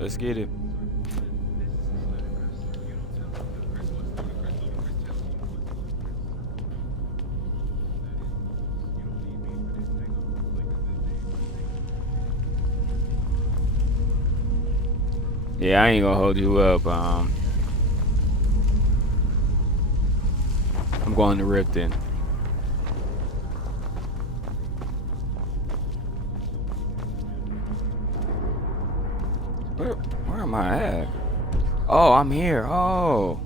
Let's get it. Yeah, I ain't gonna hold you up. I'm going to Rift in. Where am I at? Oh, I'm here. Oh.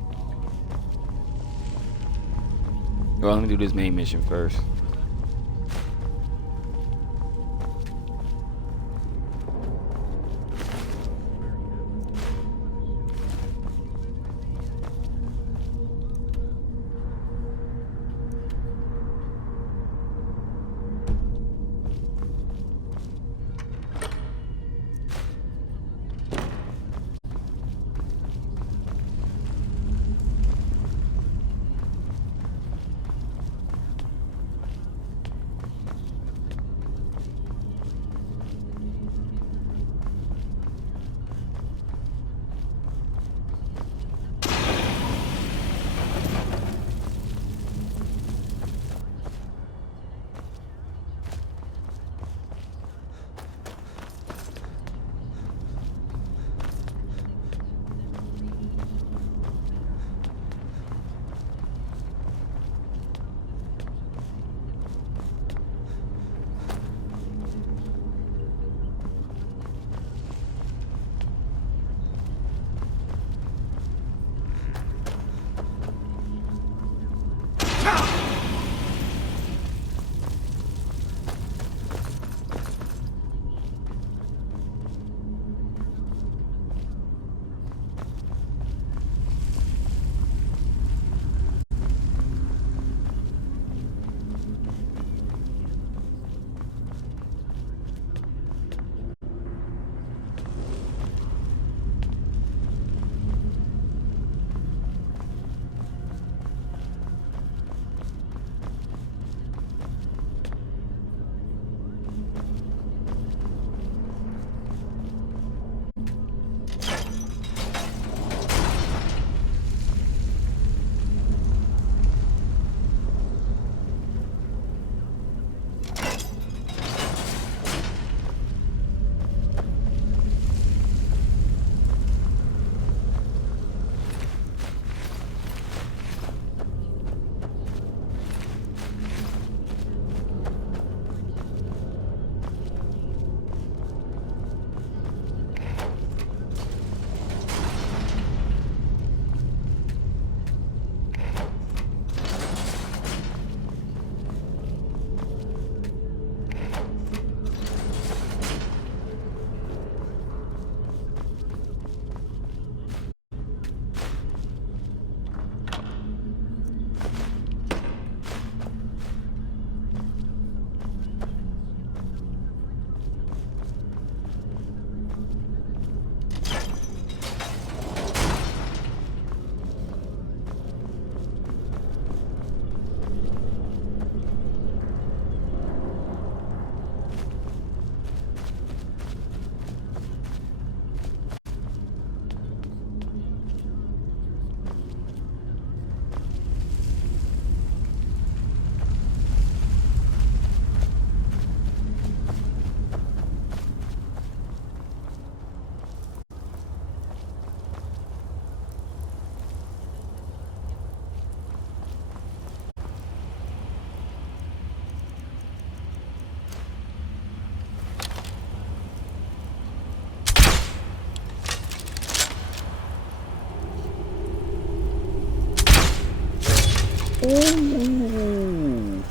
Well, let me do this main mission first. Ooh.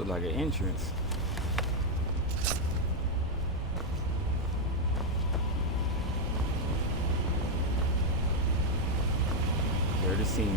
Look like an entrance. Here's the scenery.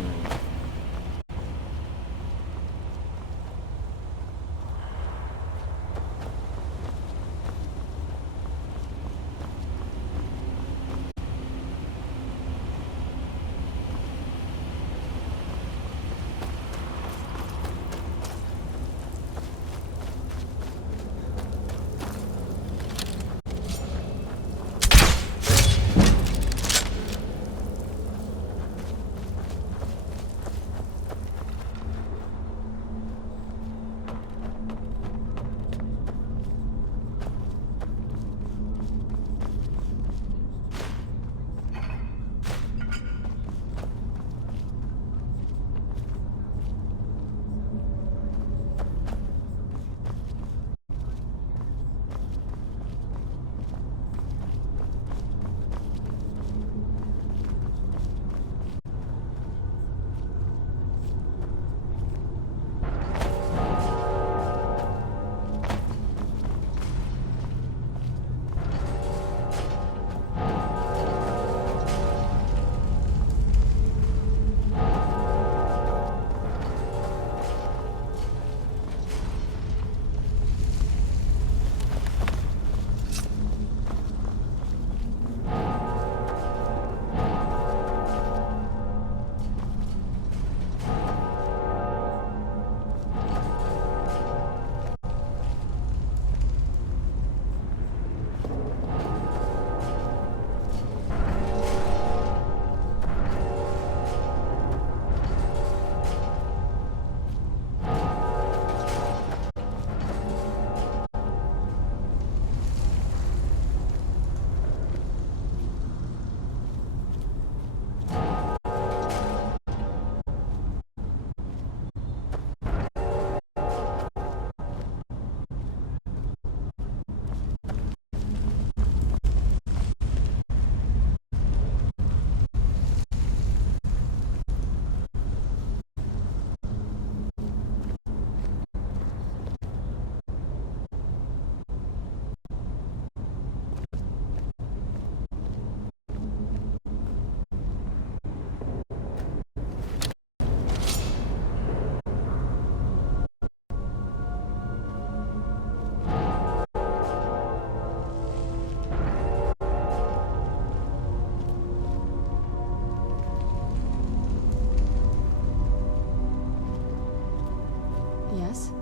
Yes?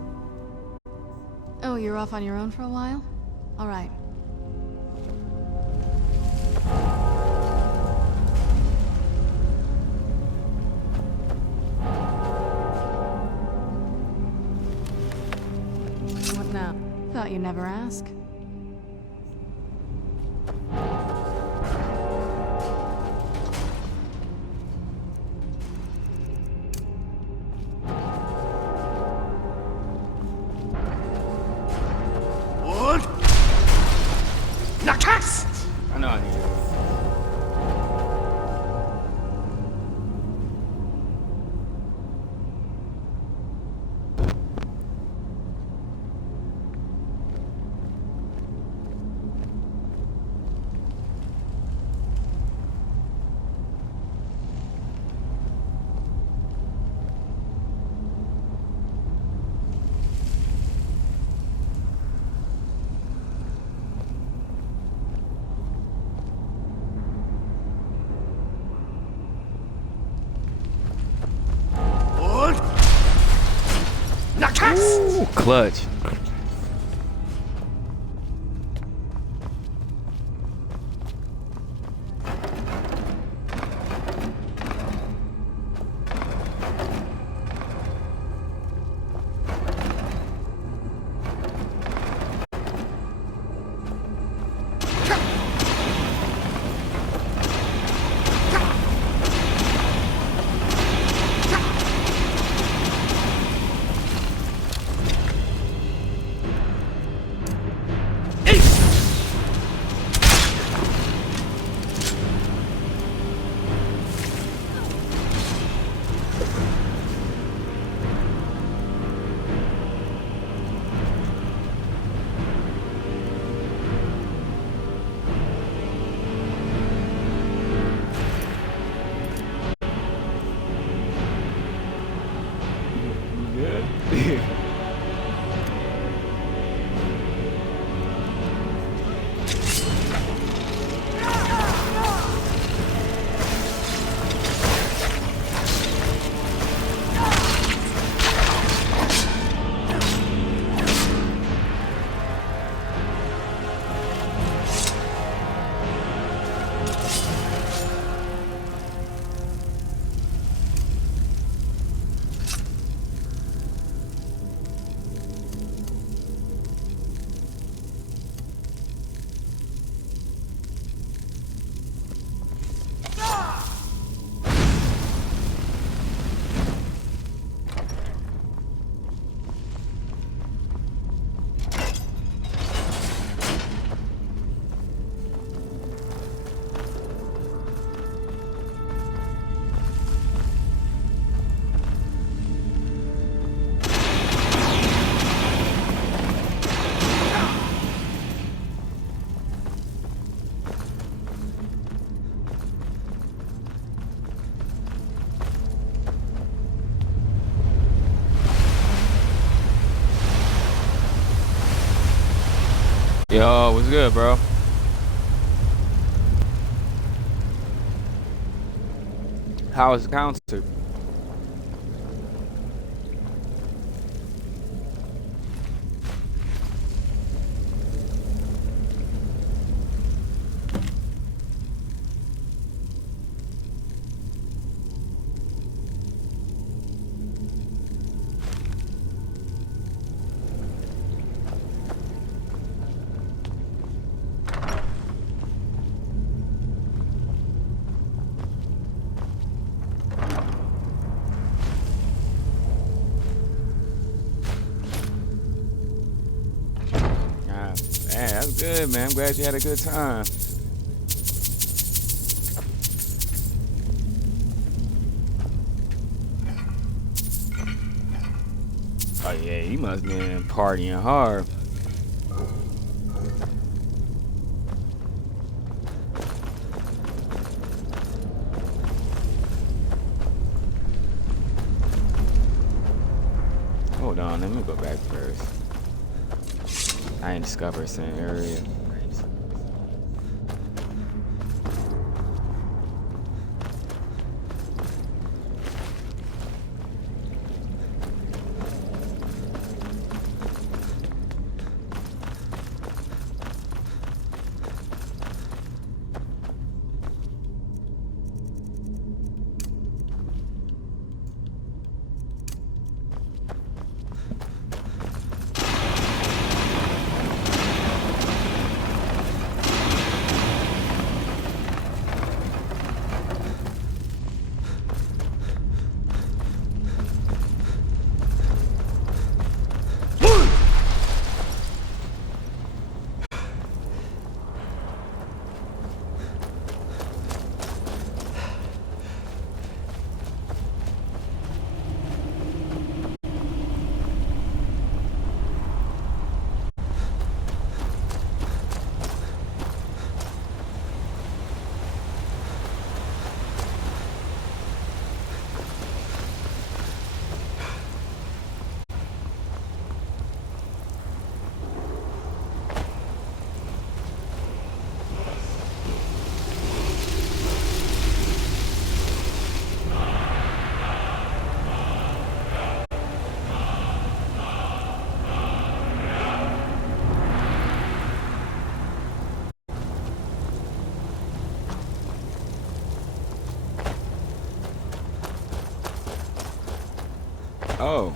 Oh, you're off on your own for a while? All right. What now? Thought you'd never ask. I know I need it. Ooh, clutch. Yo, what's good, bro? How was the concert? Ah, man, that's good, man. I'm glad you had a good time. Oh yeah, he must have been partying hard. Hold on, let me go back first. I ain't discovered some area. Oh.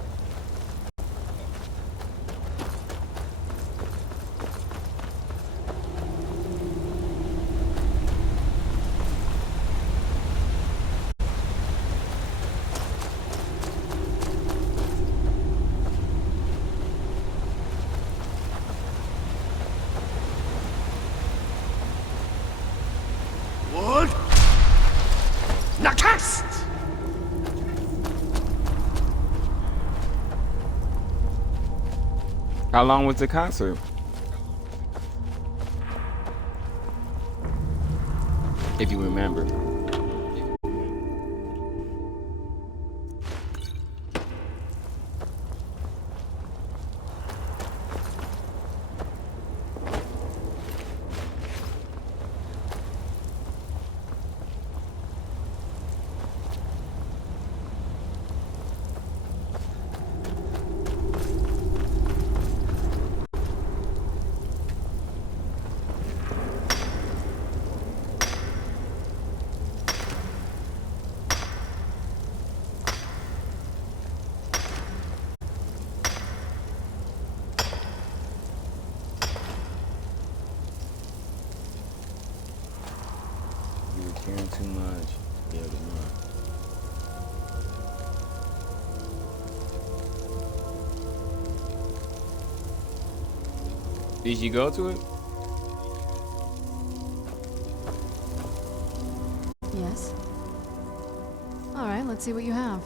What? Nakast! How long was the concert? If you remember. You were caring too much the other month. Did you go to it? Yes. All right, let's see what you have.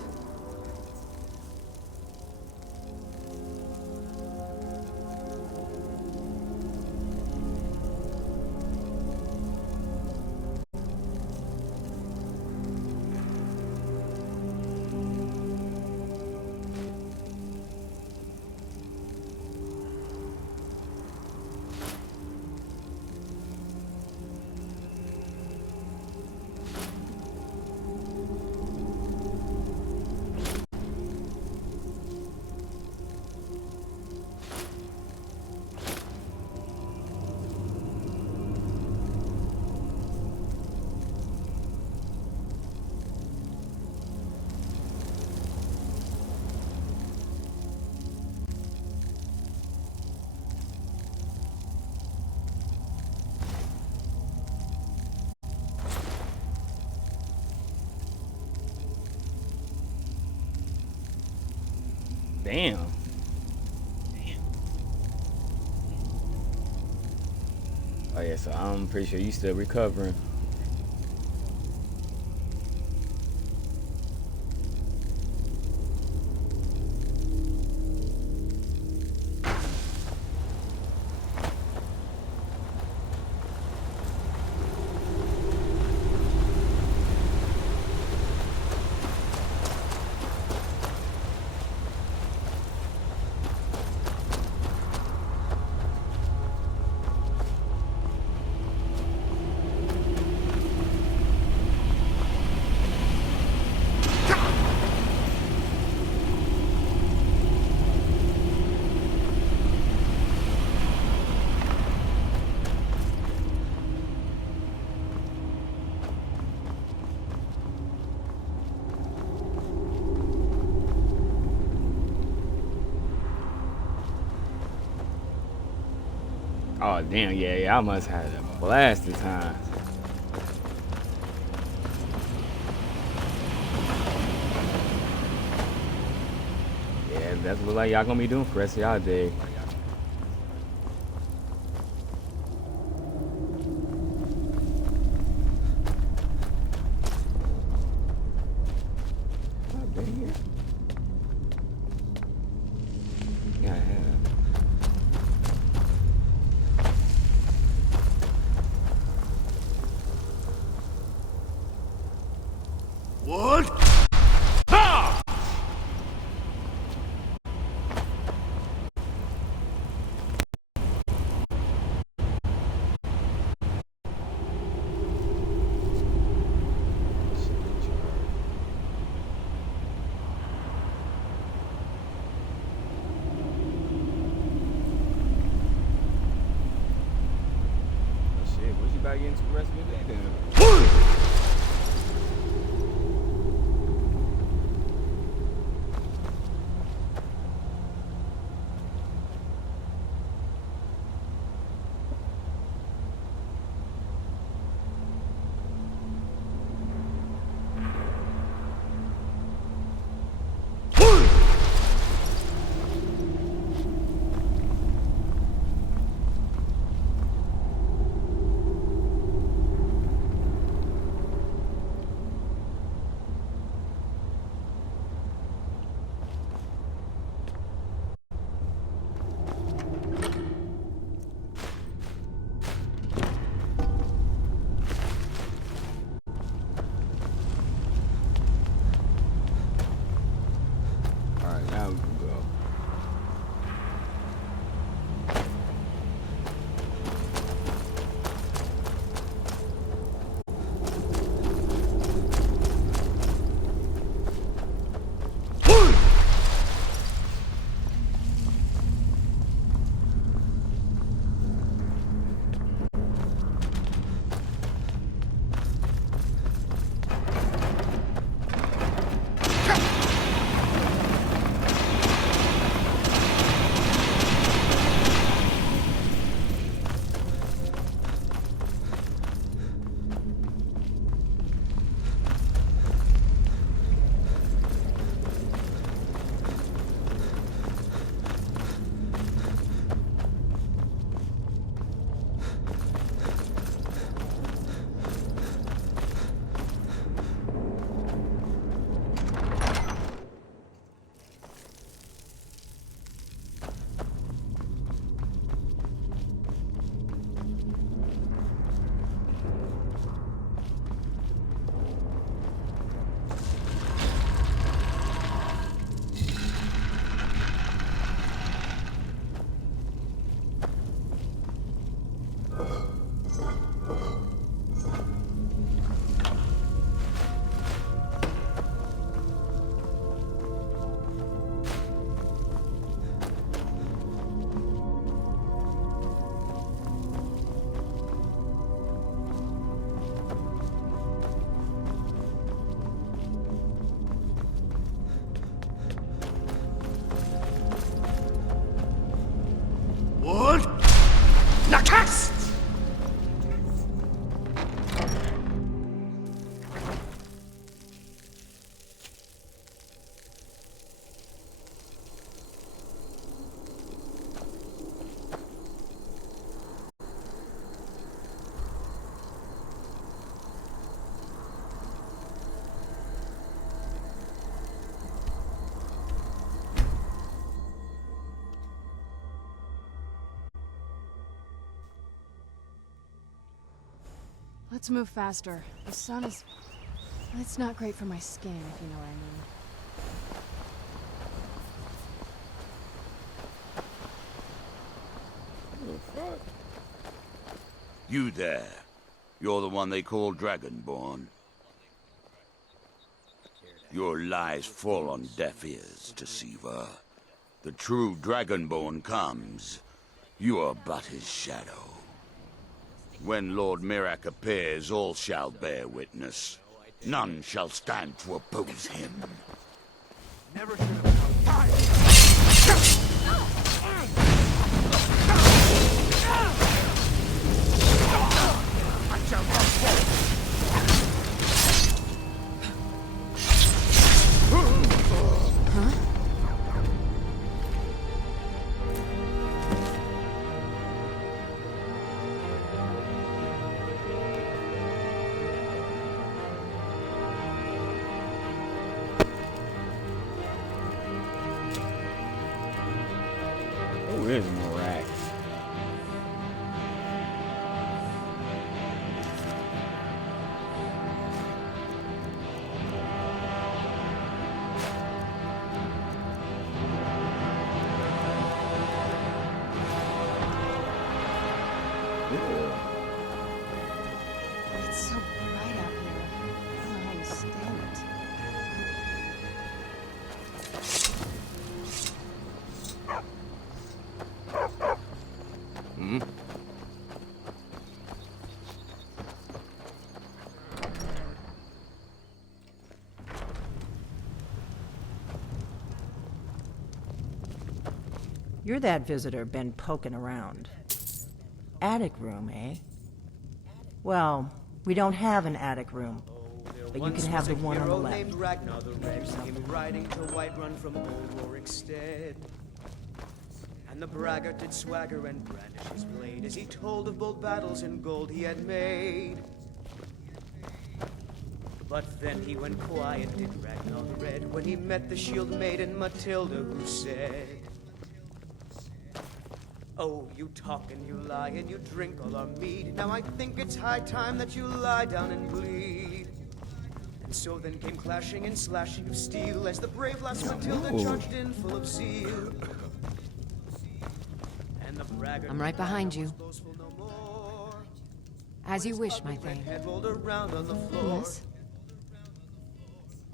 Damn. Oh yeah, so I'm pretty sure you still recovering. Oh damn, yeah, I must have had a blast this time. Yeah, that's what like y'all gonna be doing for the rest of y'all day. I've been here. Yeah, I have. What? Ha! Shit, what you about to get into the rest of your day then? Let's move faster. The sun is... It's not great for my skin, if you know what I mean. You there. You're the one they call Dragonborn. Your lies fall on deaf ears, Deceiver. The true Dragonborn comes. You are but his shadow. When Lord Mirak appears, all shall bear witness. None shall stand to oppose him. Never should have come. I shall not fall. Oh, there's more racks. It's so bright out here. I don't know how you stand it. You're that visitor been poking around. Attic room, eh? Well, we don't have an attic room, but you can have the one on the left. Named Ragnar the Red came riding to Whiterun from old Rorikstead. And the braggart did swagger and brandish his blade as he told of bold battles and gold he had made. But then he went quiet, did Ragnar the Red, when he met the shield maiden Matilda, who said, "Oh, you talk and you lie and you drink all our mead. Now I think it's high time that you lie down and bleed." And so then came clashing and slashing of steel as the brave lass Matilda charged in full of zeal. And the braggart, I'm right behind you. was boastful no more. As you wish, my Red thing. head rolled around on the floor. Yes?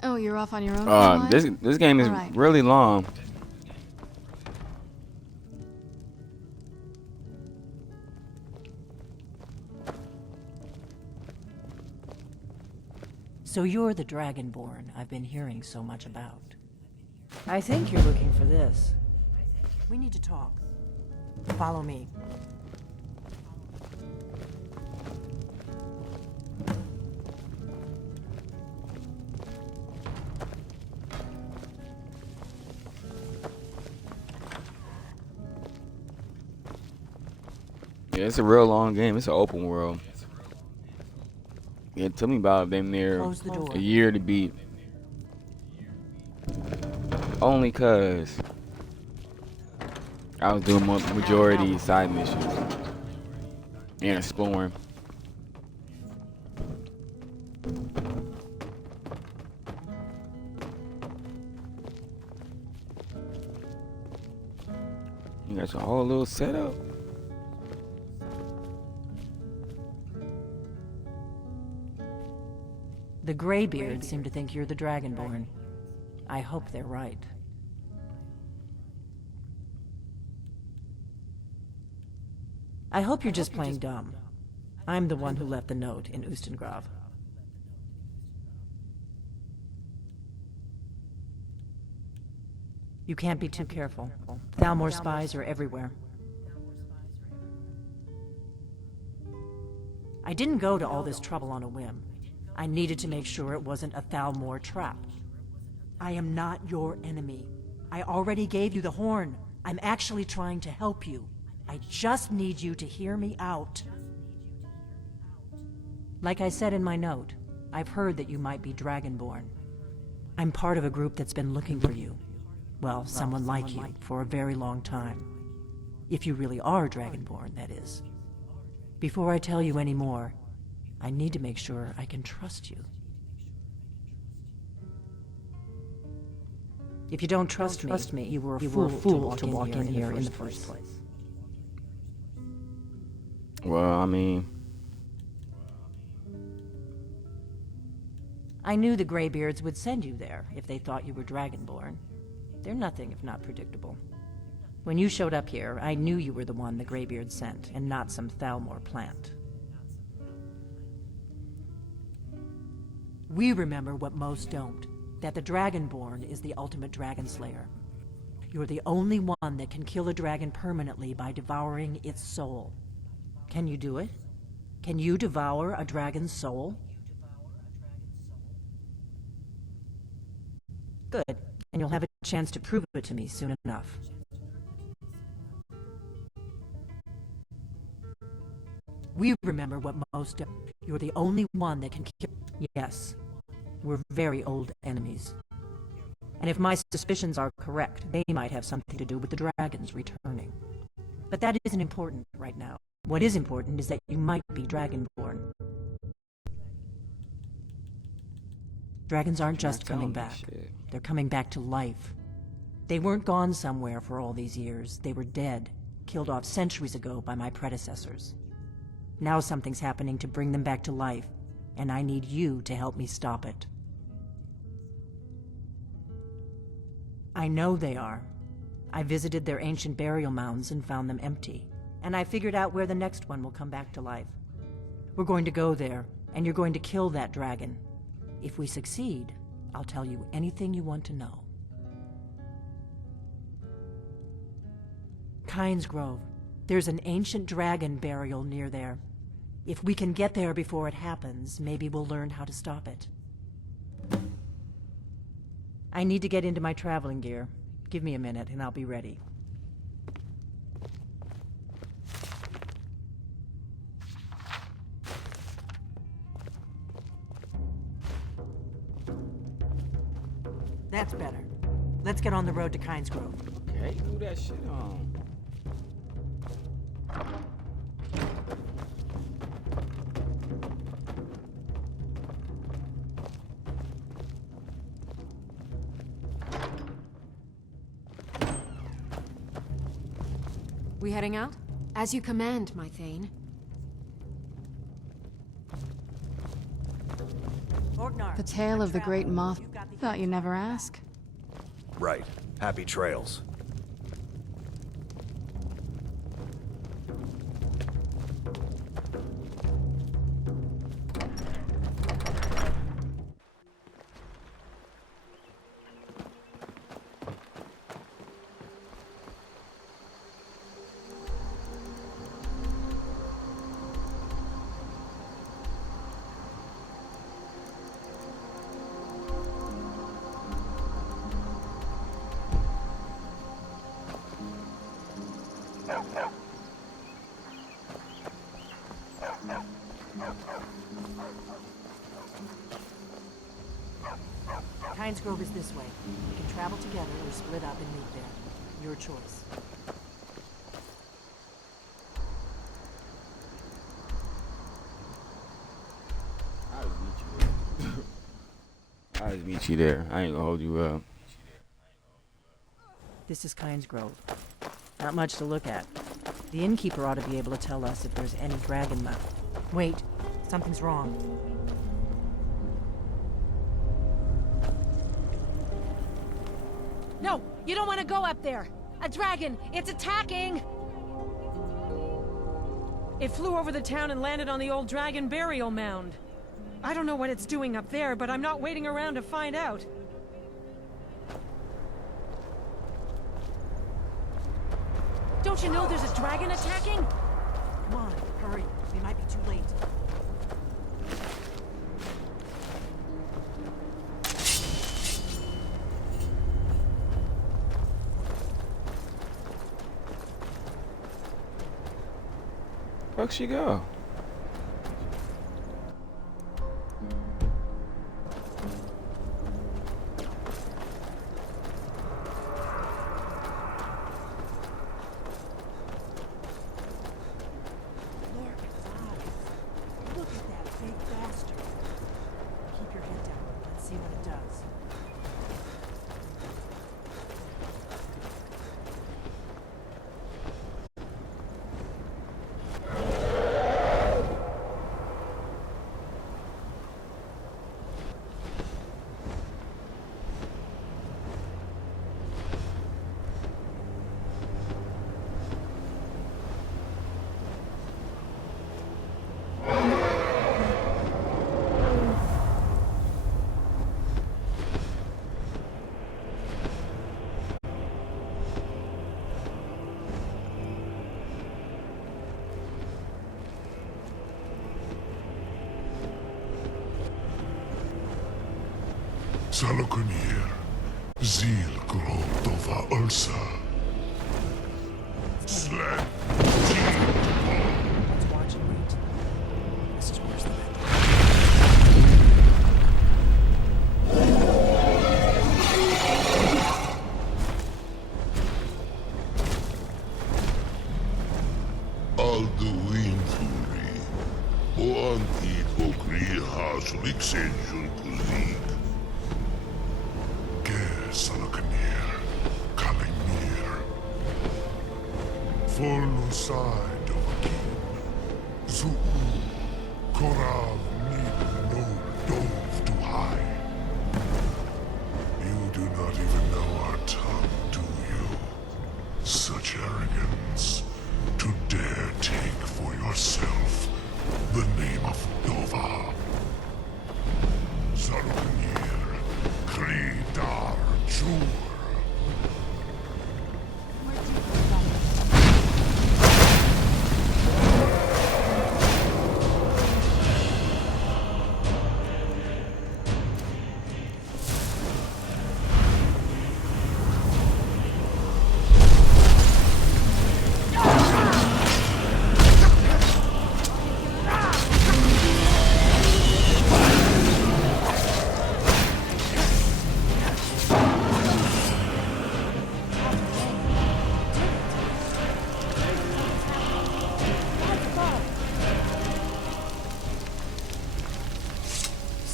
Oh, you're off on your own for a while? This game is Alright. really long. So you're the Dragonborn I've been hearing so much about. I think you're looking for this. We need to talk. Follow me. Yeah, it's a real long game. It's an open world. Yeah, tell me about it. Been there Close the door. a year to beat. Only cause I was doing majority side missions and exploring. You got your whole little setup. The Greybeards seem to think you're the Dragonborn. I hope they're right. I hope you're just playing dumb. I'm the one who left the note in Ustengrav. You can't be too careful. Thalmor spies are everywhere. I didn't go to all this trouble on a whim. I needed to make sure it wasn't a Thalmor trap. I am not your enemy. I already gave you the horn. I'm actually trying to help you. I just need you to hear me out. Like I said in my note, I've heard that you might be Dragonborn. I'm part of a group that's been looking for you. Well, someone like you, for a very long time. If you really are Dragonborn, that is. Before I tell you any more, I need to make sure I can trust you. If you don't trust me, you were a fool to walk in here in the first place. Well, I mean, I knew the Greybeards would send you there if they thought you were Dragonborn. They're nothing if not predictable. When you showed up here, I knew you were the one the Greybeards sent, and not some Thalmor plant. We remember what most don't, that the Dragonborn is the ultimate dragon slayer. You're the only one that can kill a dragon permanently by devouring its soul. Can you do it? Can you devour a dragon's soul? Good, and you'll have a chance to prove it to me soon enough. We remember what most don't. You're the only one that can kill. Yes, we're very old enemies. And if my suspicions are correct, they might have something to do with the dragons returning. But that isn't important right now. What is important is that you might be Dragonborn. Dragons aren't just coming back. They're coming back to life. They weren't gone somewhere for all these years. They were dead, killed off centuries ago by my predecessors. Now something's happening to bring them back to life, and I need you to help me stop it. I know they are. I visited their ancient burial mounds and found them empty, and I figured out where the next one will come back to life. We're going to go there, and you're going to kill that dragon. If we succeed, I'll tell you anything you want to know. Kynes Grove. There's an ancient dragon burial near there. If we can get there before it happens, maybe we'll learn how to stop it. I need to get into my traveling gear. Give me a minute and I'll be ready. That's better. Let's get on the road to Kynes Grove. okay, who that shit on? We heading out? As you command, my Thane. The tale of the great moth. Thought you'd never ask. Right. Happy trails. Kynes Grove is this way. We can travel together or split up and meet there. Your choice. I'll just meet you there. I ain't gonna hold you up. This is Kynes Grove. Not much to look at. The innkeeper ought to be able to tell us if there's any dragon left. Wait, something's wrong. No, you don't want to go up there. A dragon, it's attacking! It flew over the town and landed on the old dragon burial mound. I don't know what it's doing up there, but I'm not waiting around to find out. Don't you know there's a dragon attacking? Come on, hurry. We might be too late. Where'd she go? Look at that big Salokunir, Zil Grotova Ursa. Sled. Let's watch and wait. This is worse than I thought. Alduin Fury. Oantit Okri Has Rixenjun Kuzik. Ger Salokunir, Kalimir. Forlusai Dovakin. Zuu. Korav Nid no Dove to high. You do not even know our tongue, do you? Such arrogance. To dare take for yourself the name of Dova. Zarukanir, Kridar Jur.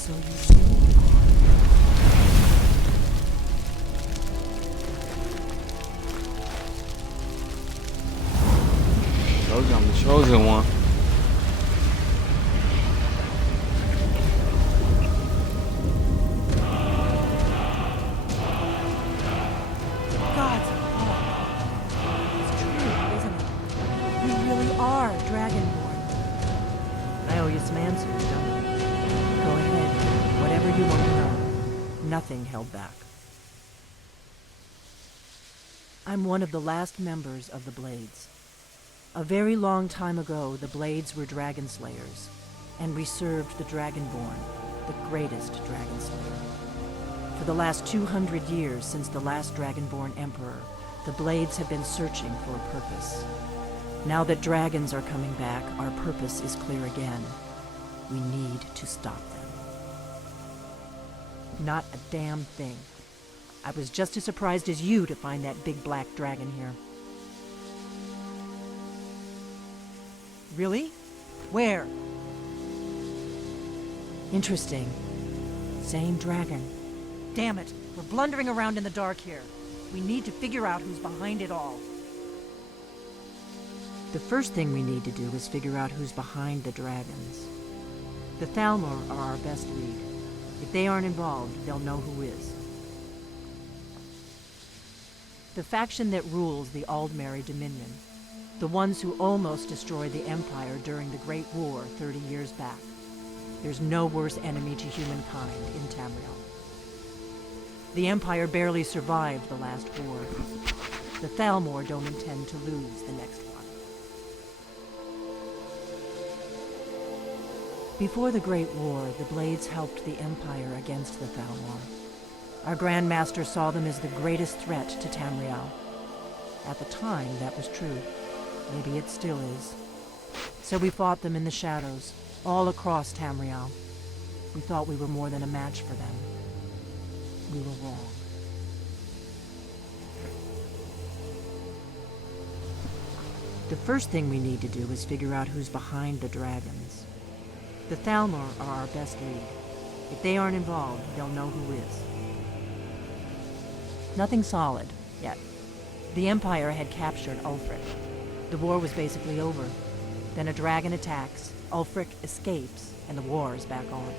So you really are. Told you I'm the chosen one. God's It's true, isn't it? You really are Dragonborn. I owe you some answers, don't I? Go ahead. Whatever you want to know. Nothing held back. I'm one of the last members of the Blades. A very long time ago, the Blades were dragon slayers, and we served the Dragonborn, the greatest dragon slayer. For the last 200 years since the last Dragonborn Emperor, the Blades have been searching for a purpose. Now that dragons are coming back, our purpose is clear again. We need to stop them. Not a damn thing. I was just as surprised as you to find that big black dragon here. Really? Where? Interesting. Same dragon. Damn it, we're blundering around in the dark here. We need to figure out who's behind it all. The first thing we need to do is figure out who's behind the dragons. The Thalmor are our best lead. If they aren't involved, they'll know who is. The faction that rules the Aldmeri Dominion. The ones who almost destroyed the Empire during the Great War 30 years back. There's no worse enemy to humankind in Tamriel. The Empire barely survived the last war. The Thalmor don't intend to lose the next one. Before the Great War, the Blades helped the Empire against the Thalmor. Our Grand Master saw them as the greatest threat to Tamriel. At the time, that was true. Maybe it still is. So we fought them in the shadows, all across Tamriel. We thought we were more than a match for them. We were wrong. The first thing we need to do is figure out who's behind the dragons. The Thalmor are our best lead. If they aren't involved, they'll know who is. Nothing solid, yet. The Empire had captured Ulfric. The war was basically over. Then a dragon attacks, Ulfric escapes, and the war is back on.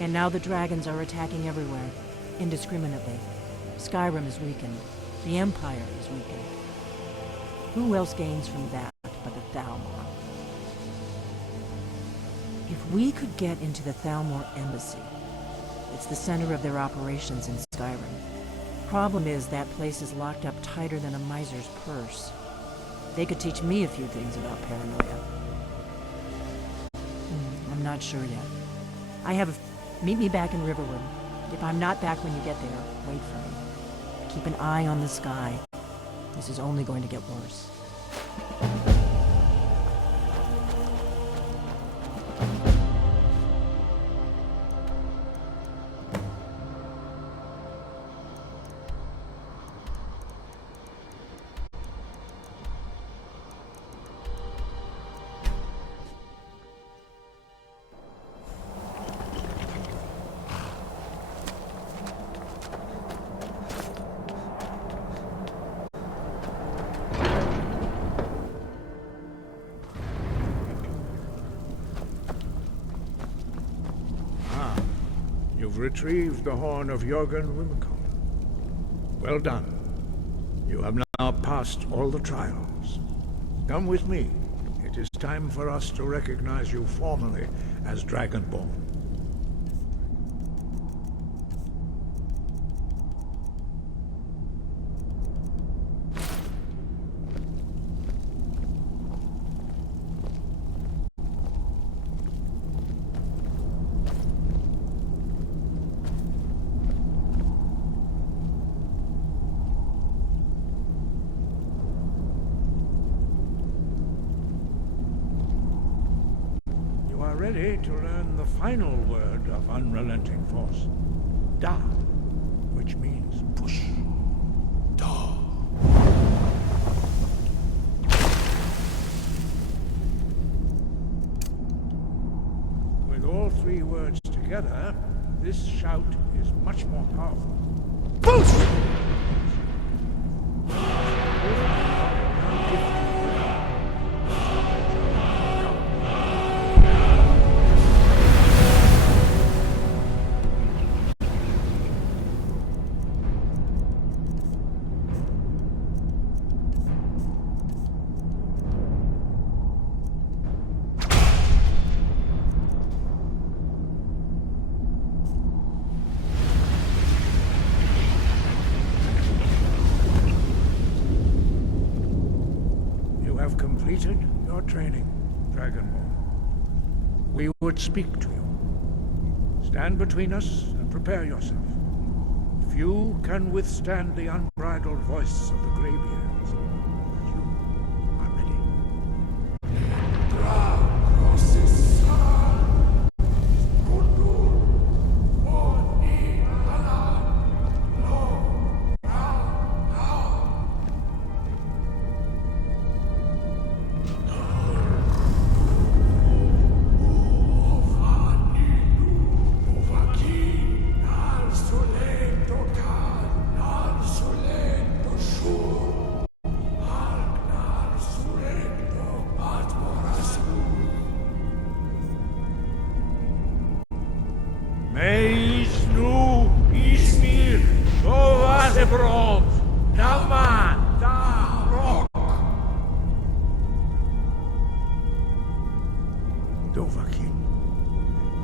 And now the dragons are attacking everywhere, indiscriminately. Skyrim is weakened. The Empire is weakened. Who else gains from that but the Thalmor? If we could get into the Thalmor embassy, it's the center of their operations in Skyrim. Problem is, that place is locked up tighter than a miser's purse. They could teach me a few things about paranoia. I'm not sure yet. Meet me back in Riverwood. If I'm not back when you get there, wait for me. Keep an eye on the sky. This is only going to get worse. You've retrieved the horn of Jörgen Wimicon. Well done. You have now passed all the trials. Come with me. It is time for us to recognize you formally as Dragonborn. Ready to learn the final word of unrelenting force. Da, which means push. Da. With all three words together, this shout is much more powerful. Push! Completed your training, Dragonborn. We would speak to you. Stand between us and prepare yourself. Few can withstand the unbridled voice of the Greybeards. You are ready.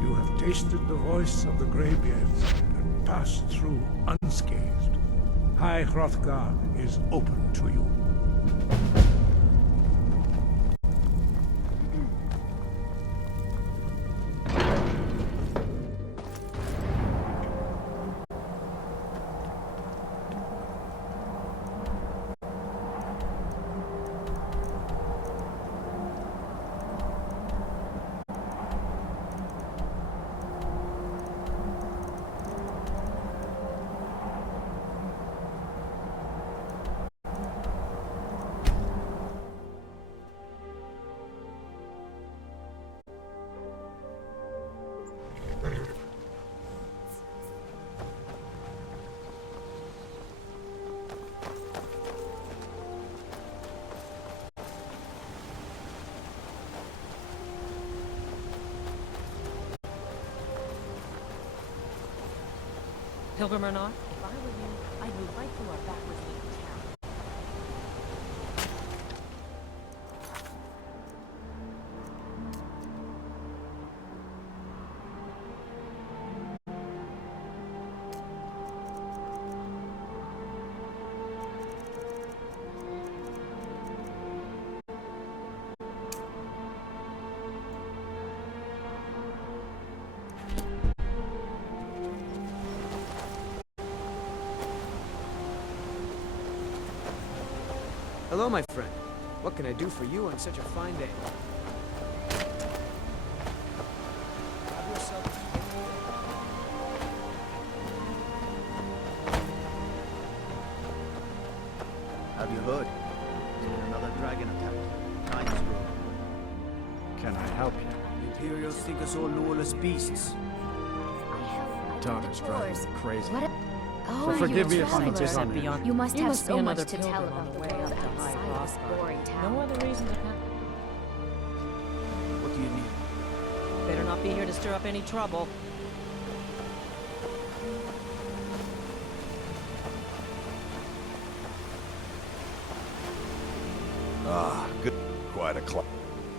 You have tasted the voice of the Greybeards and passed through unscathed. High Hrothgar is open to you. Pilgrim or not, if I were you, I'd move right through our backwards leading town. Hello, my friend. What can I do for you on such a fine day? Have yourself... Have you heard? There's been another dragon attack. Time's growing. Can I help you? The Imperials think us all lawless beasts. Daughter's driving me crazy. Oh, So forgive me you're if I'm a bit travelers. unhinged. You must You have must be so another much to tell pilgrim on about the the way world up to outside High this Rothgar. boring town. No other reason to come. What do you need? Better not be here to stir up any trouble. Ah, good. Quite a climb.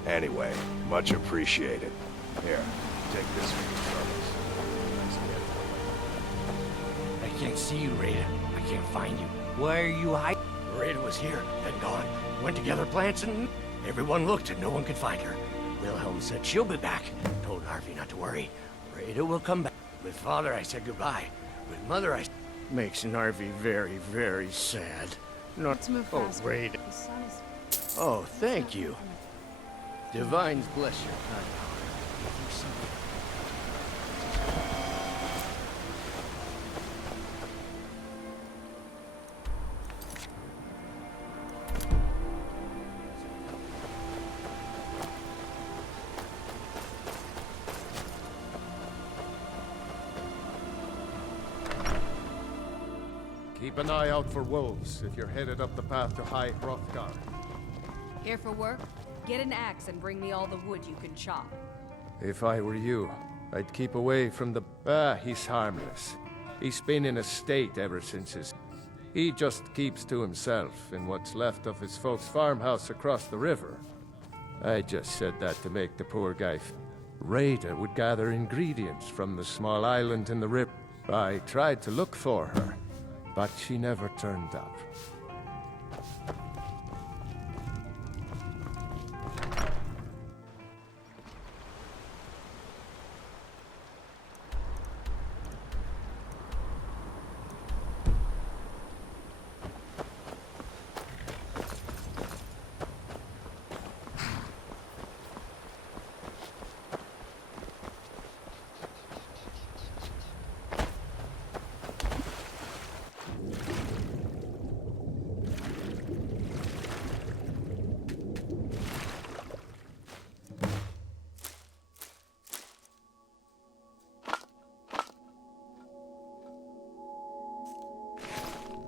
Anyway, much appreciated. Here, take this for your troubles. Nice gift. I can't see you, Rada. I can't find you. Why are you hiding? Rada was here, then gone. Went to gather plants and everyone looked and no one could find her. Wilhelm said she'll be back. Told Harvey not to worry. Rada will come back. With father, I said goodbye. With mother, I... Makes Narvi very, very sad. Let's move Oh, faster. Rada. The sun is... Oh, thank you. Divines bless your kind heart. If you see me... Keep an eye out for wolves if you're headed up the path to High Hrothgar. Here for work? Get an axe and bring me all the wood you can chop. If I were you, I'd keep away from the... Ah, he's harmless. He's been in a state ever since his... He just keeps to himself in what's left of his folks' farmhouse across the river. I just said that to make the poor guy... Rada would gather ingredients from the small island in the river. I tried to look for her, but she never turned up.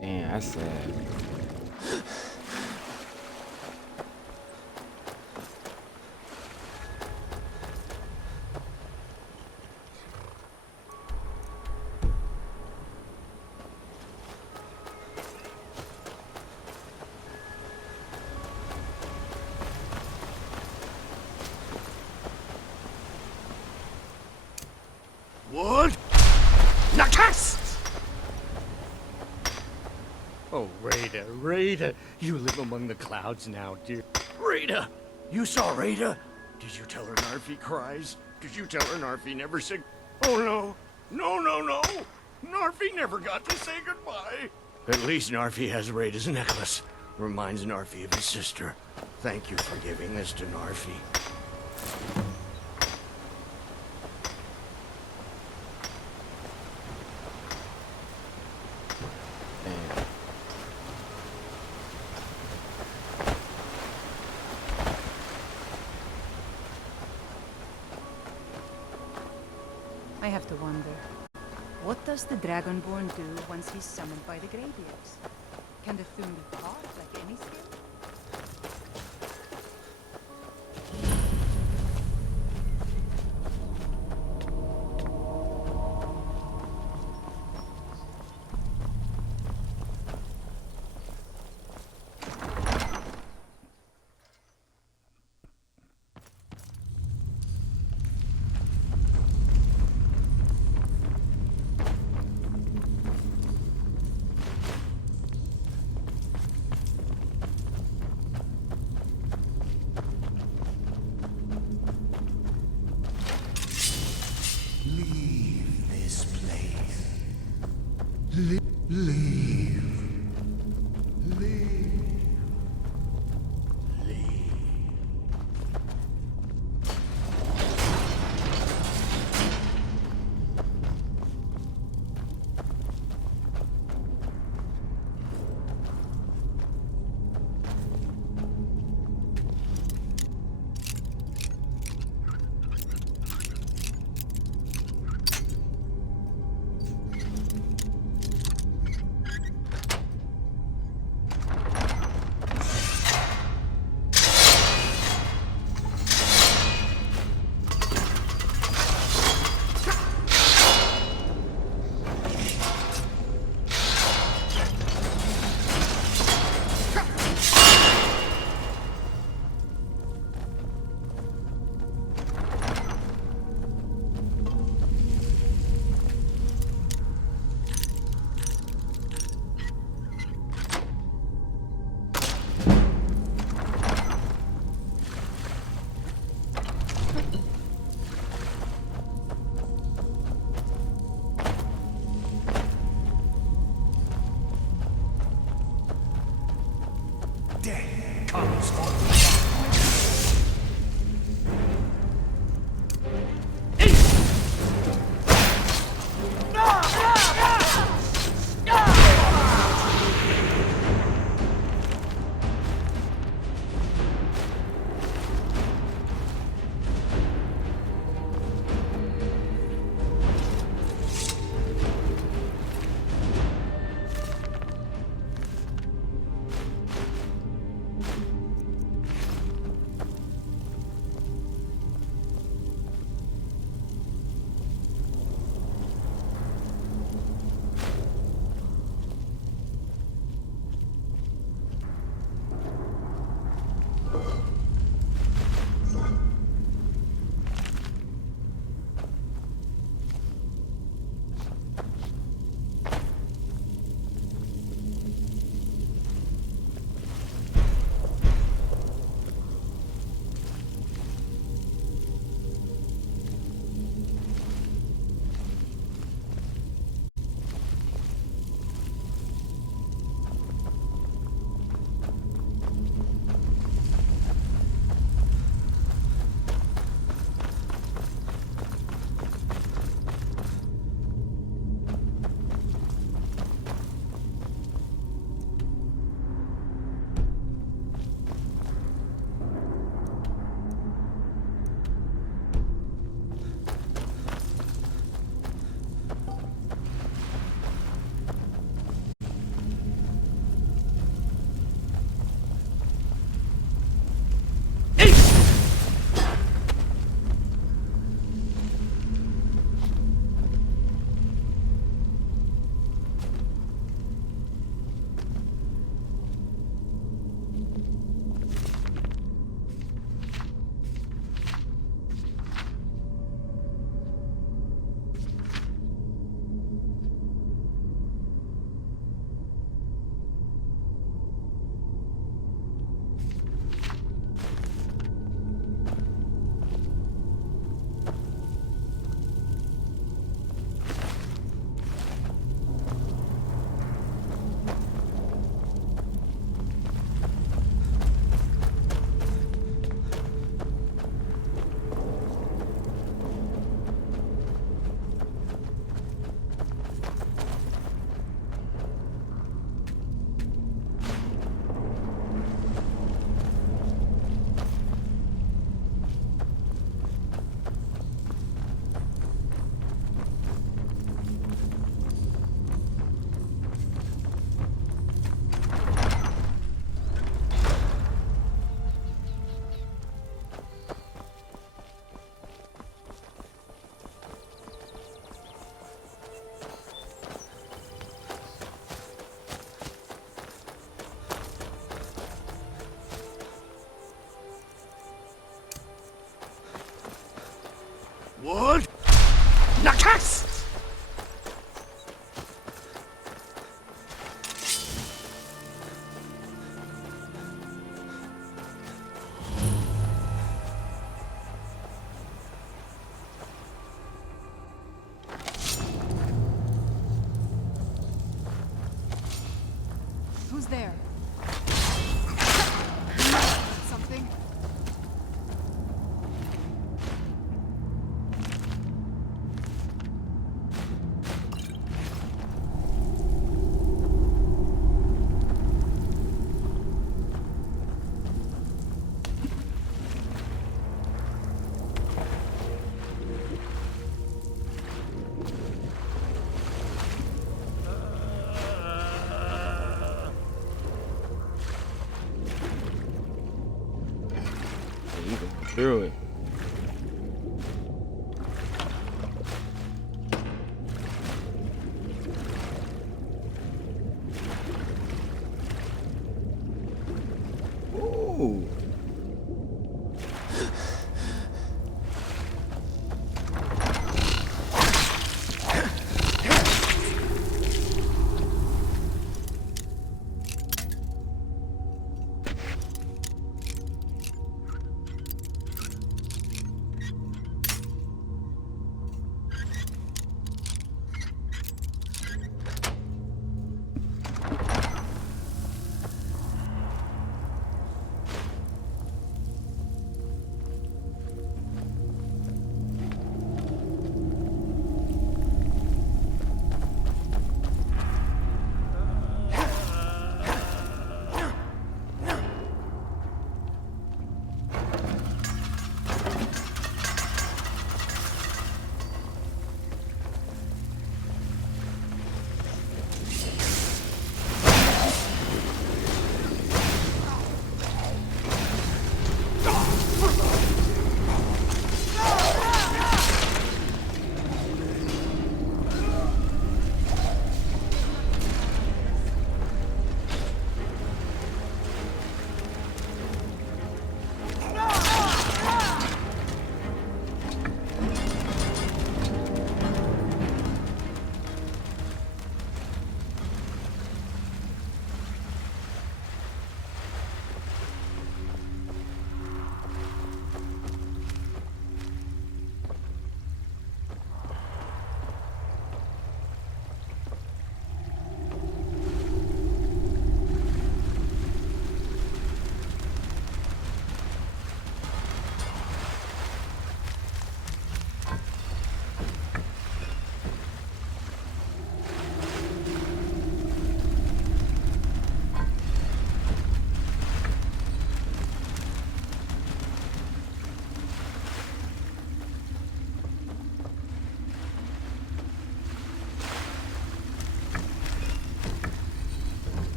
Damn, that's sad. What? Nakas! Oh, Rada, Rada, you live among the clouds now, dear. Rada! You saw Rada? Did you tell her Narfi cries? Did you tell her Narfi never said... Oh, no. No, no, no. Narfi never got to say goodbye. At least Narfi has Rada's necklace. Reminds Narfi of his sister. Thank you for giving this to Narfi. I have to wonder, what does the Dragonborn do once he's summoned by the Greybeards? Can the Thune be caught like any skill? Leave this place. Leave. Leave. through it. Ooh.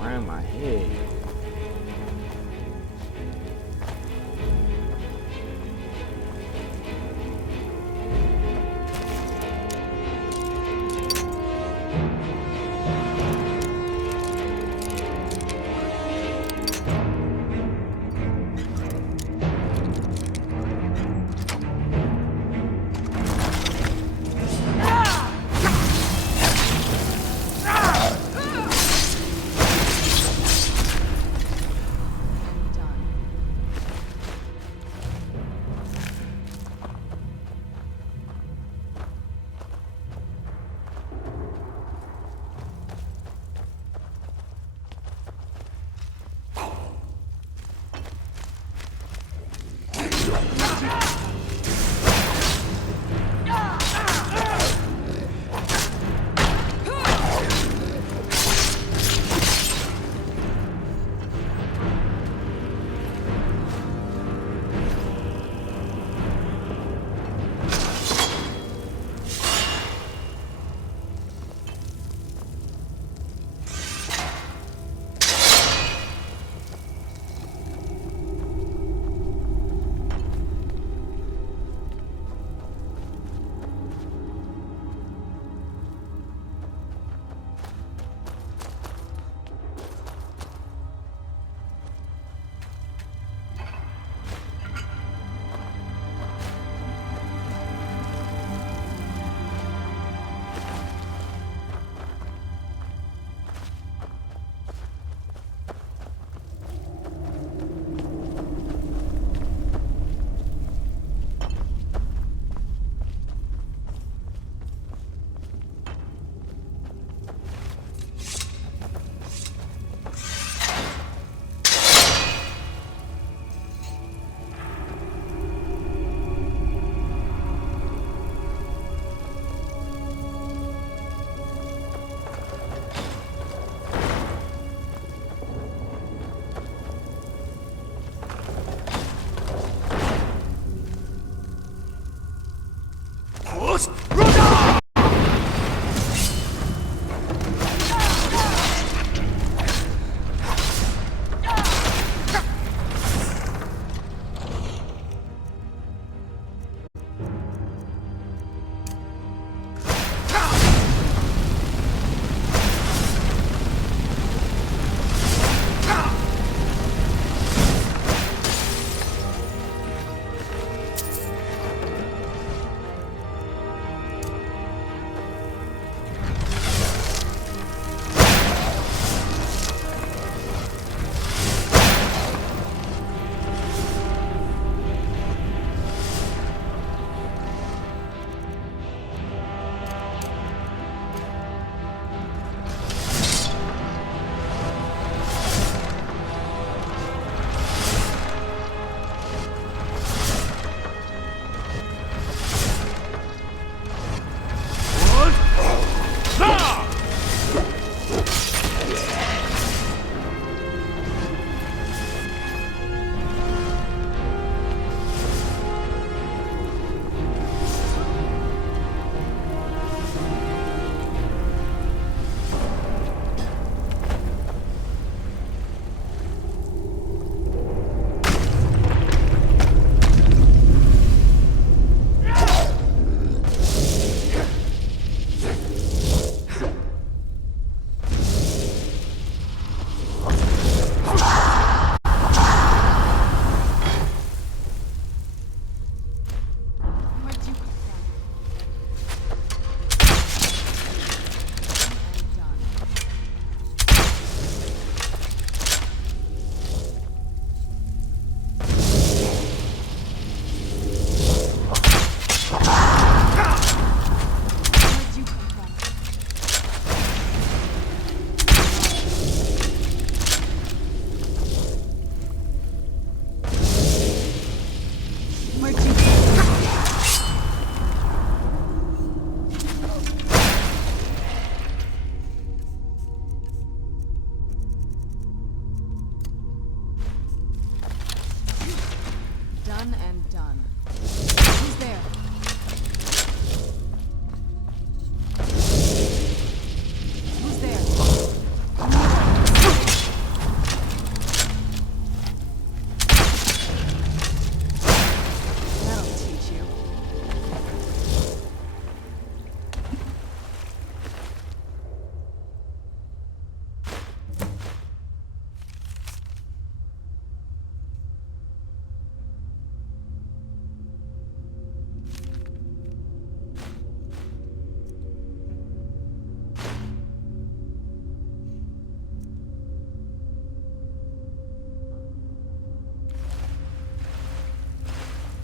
Around my head.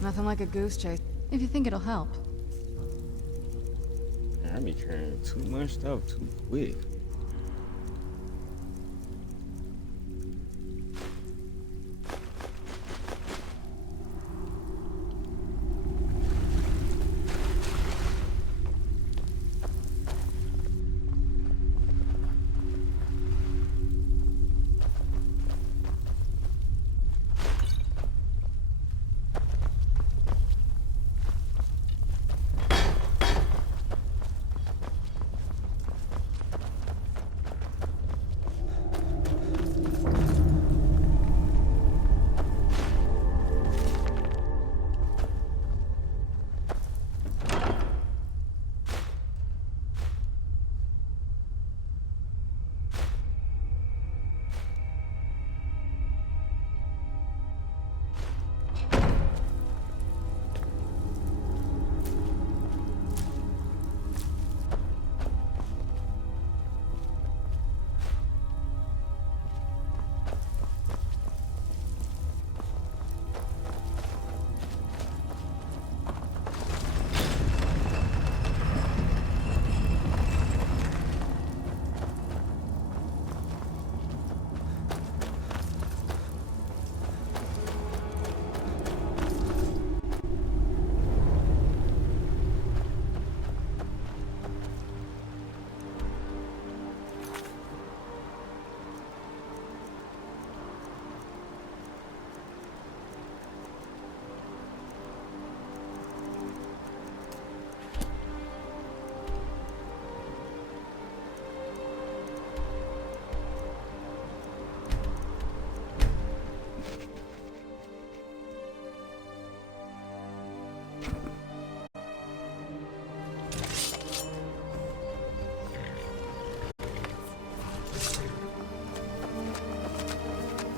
Nothing like a goose chase, if you think it'll help. I be carrying too much stuff too quick.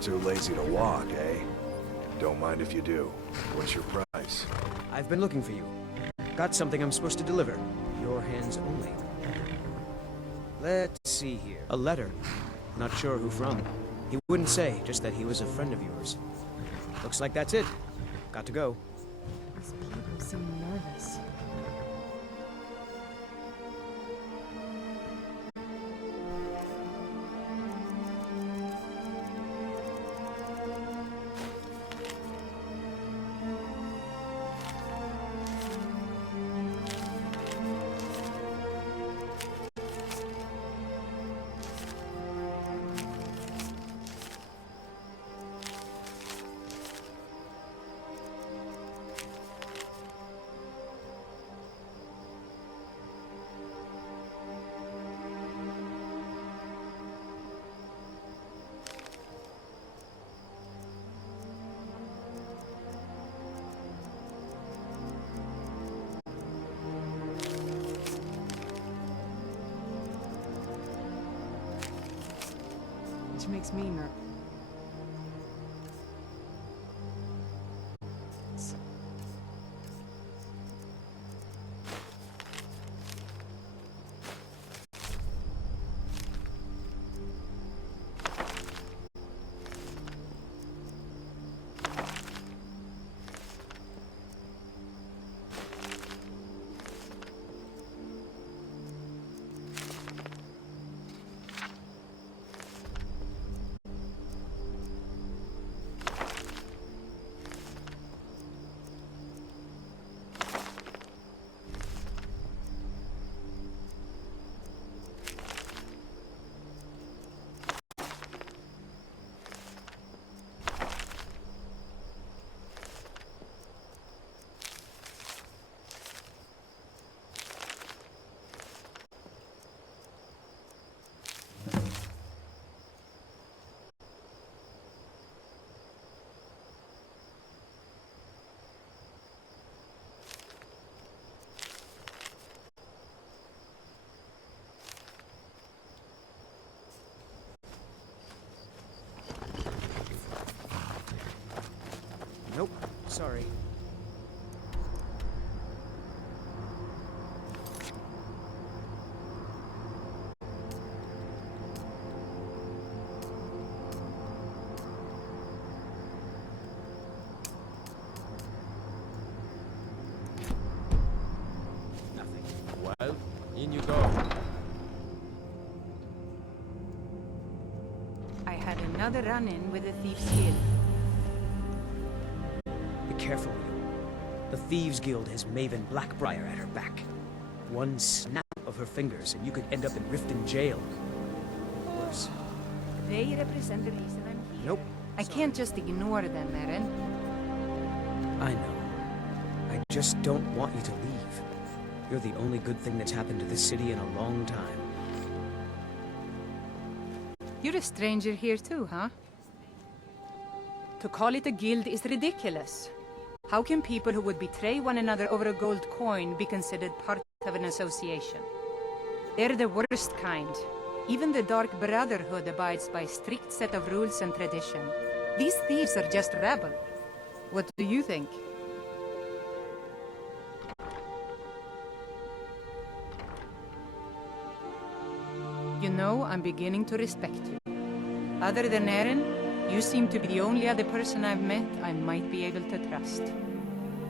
Too lazy to walk, eh? Don't mind if you do. What's your price? I've been looking for you. Got something I'm supposed to deliver. Your hands only. Let's see here. A letter. Not sure who from. He wouldn't say, just that he was a friend of yours. Looks like that's it. Got to go. These people seem nervous. Which makes me nervous. Nope. Sorry. In you go. I had another run-in with the Thieves' Guild. Be careful, Leo. The Thieves Guild has Maven Blackbriar at her back. One snap of her fingers and you could end up in Riften jail. Worse. They represent the reason I'm here. Nope. I can't just ignore them, Eren. I know. I just don't want you to leave. You're the only good thing that's happened to this city in a long time. You're a stranger here too, huh? To call it a guild is ridiculous. How can people who would betray one another over a gold coin be considered part of an association? They're the worst kind. Even the Dark Brotherhood abides by a strict set of rules and tradition. These thieves are just rabble. What do you think? You know, I'm beginning to respect you. Other than Eren, you seem to be the only other person I've met I might be able to trust.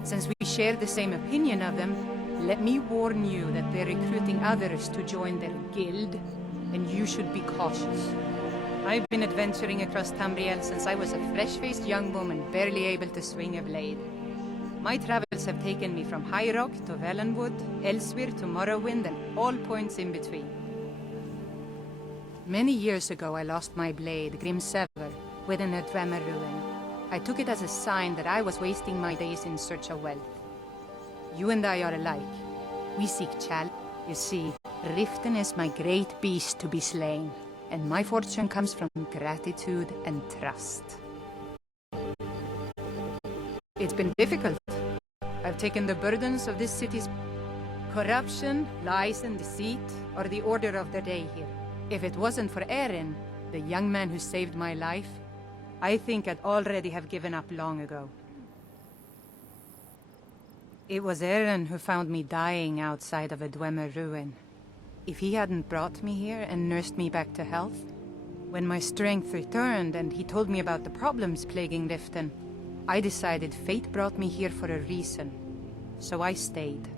Since we share the same opinion of them, let me warn you that they're recruiting others to join their guild, and you should be cautious. I've been adventuring across Tamriel since I was a fresh-faced young woman barely able to swing a blade. My travels have taken me from High Rock to Valenwood, Elsewhere to Morrowind, and all points in between. Many years ago I lost my blade, Grimsever, within a Dwemer ruin. I took it as a sign that I was wasting my days in search of wealth. You and I are alike. We seek challenge. You see, Riften is my great beast to be slain, and my fortune comes from gratitude and trust. It's been difficult. I've taken the burdens of this city's corruption, lies and deceit are the order of the day here. If it wasn't for Eren, the young man who saved my life, I think I'd already have given up long ago. It was Eren who found me dying outside of a Dwemer ruin. If he hadn't brought me here and nursed me back to health, when my strength returned and he told me about the problems plaguing Riften, I decided fate brought me here for a reason, so I stayed.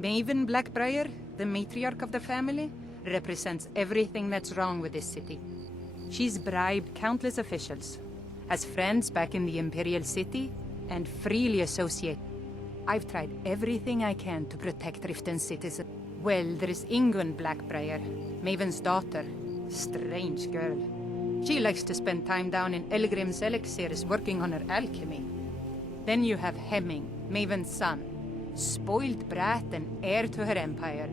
Maven Blackbriar, the matriarch of the family, represents everything that's wrong with this city. She's bribed countless officials, has friends back in the Imperial City, and freely associate. I've tried everything I can to protect Riften's citizens. Well, there is Ingun Blackbriar, Maven's daughter. Strange girl. She likes to spend time down in Elgrim's elixirs working on her alchemy. Then you have Hemming, Maven's son, spoiled brat and heir to her empire.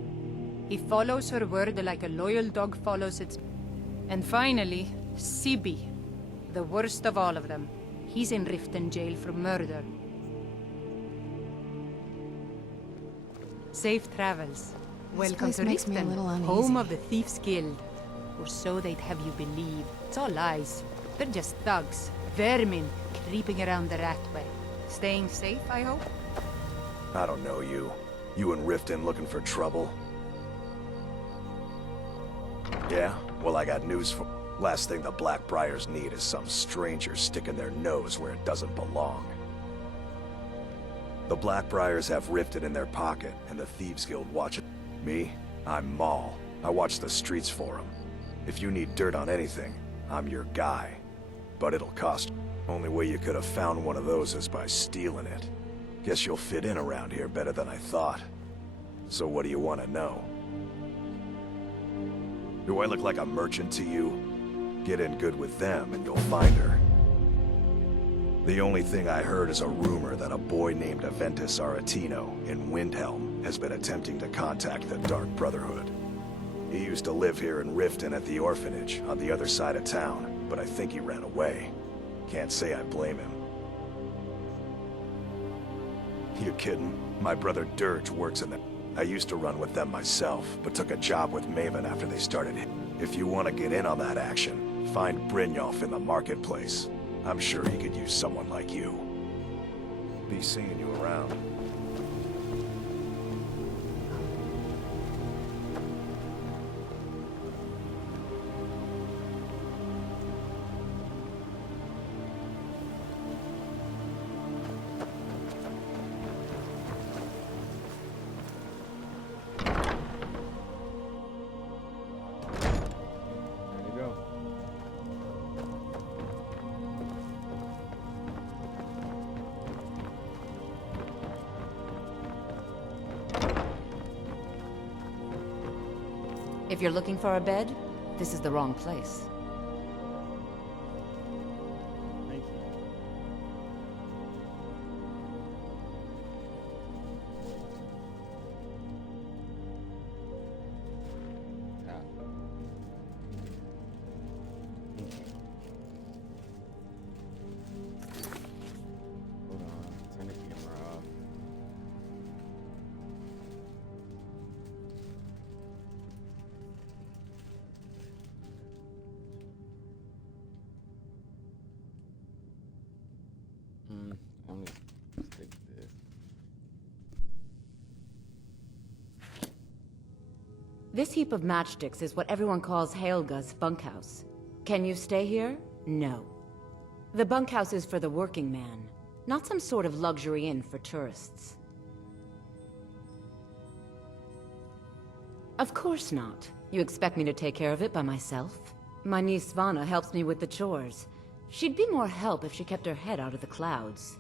He follows her word like a loyal dog follows its... And finally, Sibi, the worst of all of them. He's in Riften jail for murder. Safe travels. Welcome to makes me a Riften, little uneasy. home of the Thieves' Guild. Or so they'd have you believe. It's all lies. They're just thugs, vermin, creeping around the Ratway. Staying safe, I hope? I don't know you. You and Riften looking for trouble? Yeah? Well, I got news for... Last thing the Blackbriars need is some stranger sticking their nose where it doesn't belong. The Blackbriars have Riften in their pocket, and the Thieves Guild watch it. Me? I'm Maul. I watch the streets for them. If you need dirt on anything, I'm your guy. But it'll cost. Only way you could have found one of those is by stealing it. Guess you'll fit in around here better than I thought. So what do you want to know? Do I look like a merchant to you? Get in good with them and you'll find her. The only thing I heard is a rumor that a boy named Aventus Aretino in Windhelm has been attempting to contact the Dark Brotherhood. He used to live here in Riften at the orphanage on the other side of town, but I think he ran away. Can't say I blame him. You kidding? My brother Dirge works in the... I used to run with them myself, but took a job with Maven after they started. If you want to get in on that action, find Brynjolf in the marketplace. I'm sure he could use someone like you. Be seeing you around. If you're looking for a bed, this is the wrong place. Thank you. Hold on, turn the camera off. I'm gonna stick to this. This heap of matchsticks is what everyone calls Helga's bunkhouse. Can you stay here? No. The bunkhouse is for the working man, not some sort of luxury inn for tourists. Of course not. You expect me to take care of it by myself? My niece Svana helps me with the chores. She'd be more help if she kept her head out of the clouds.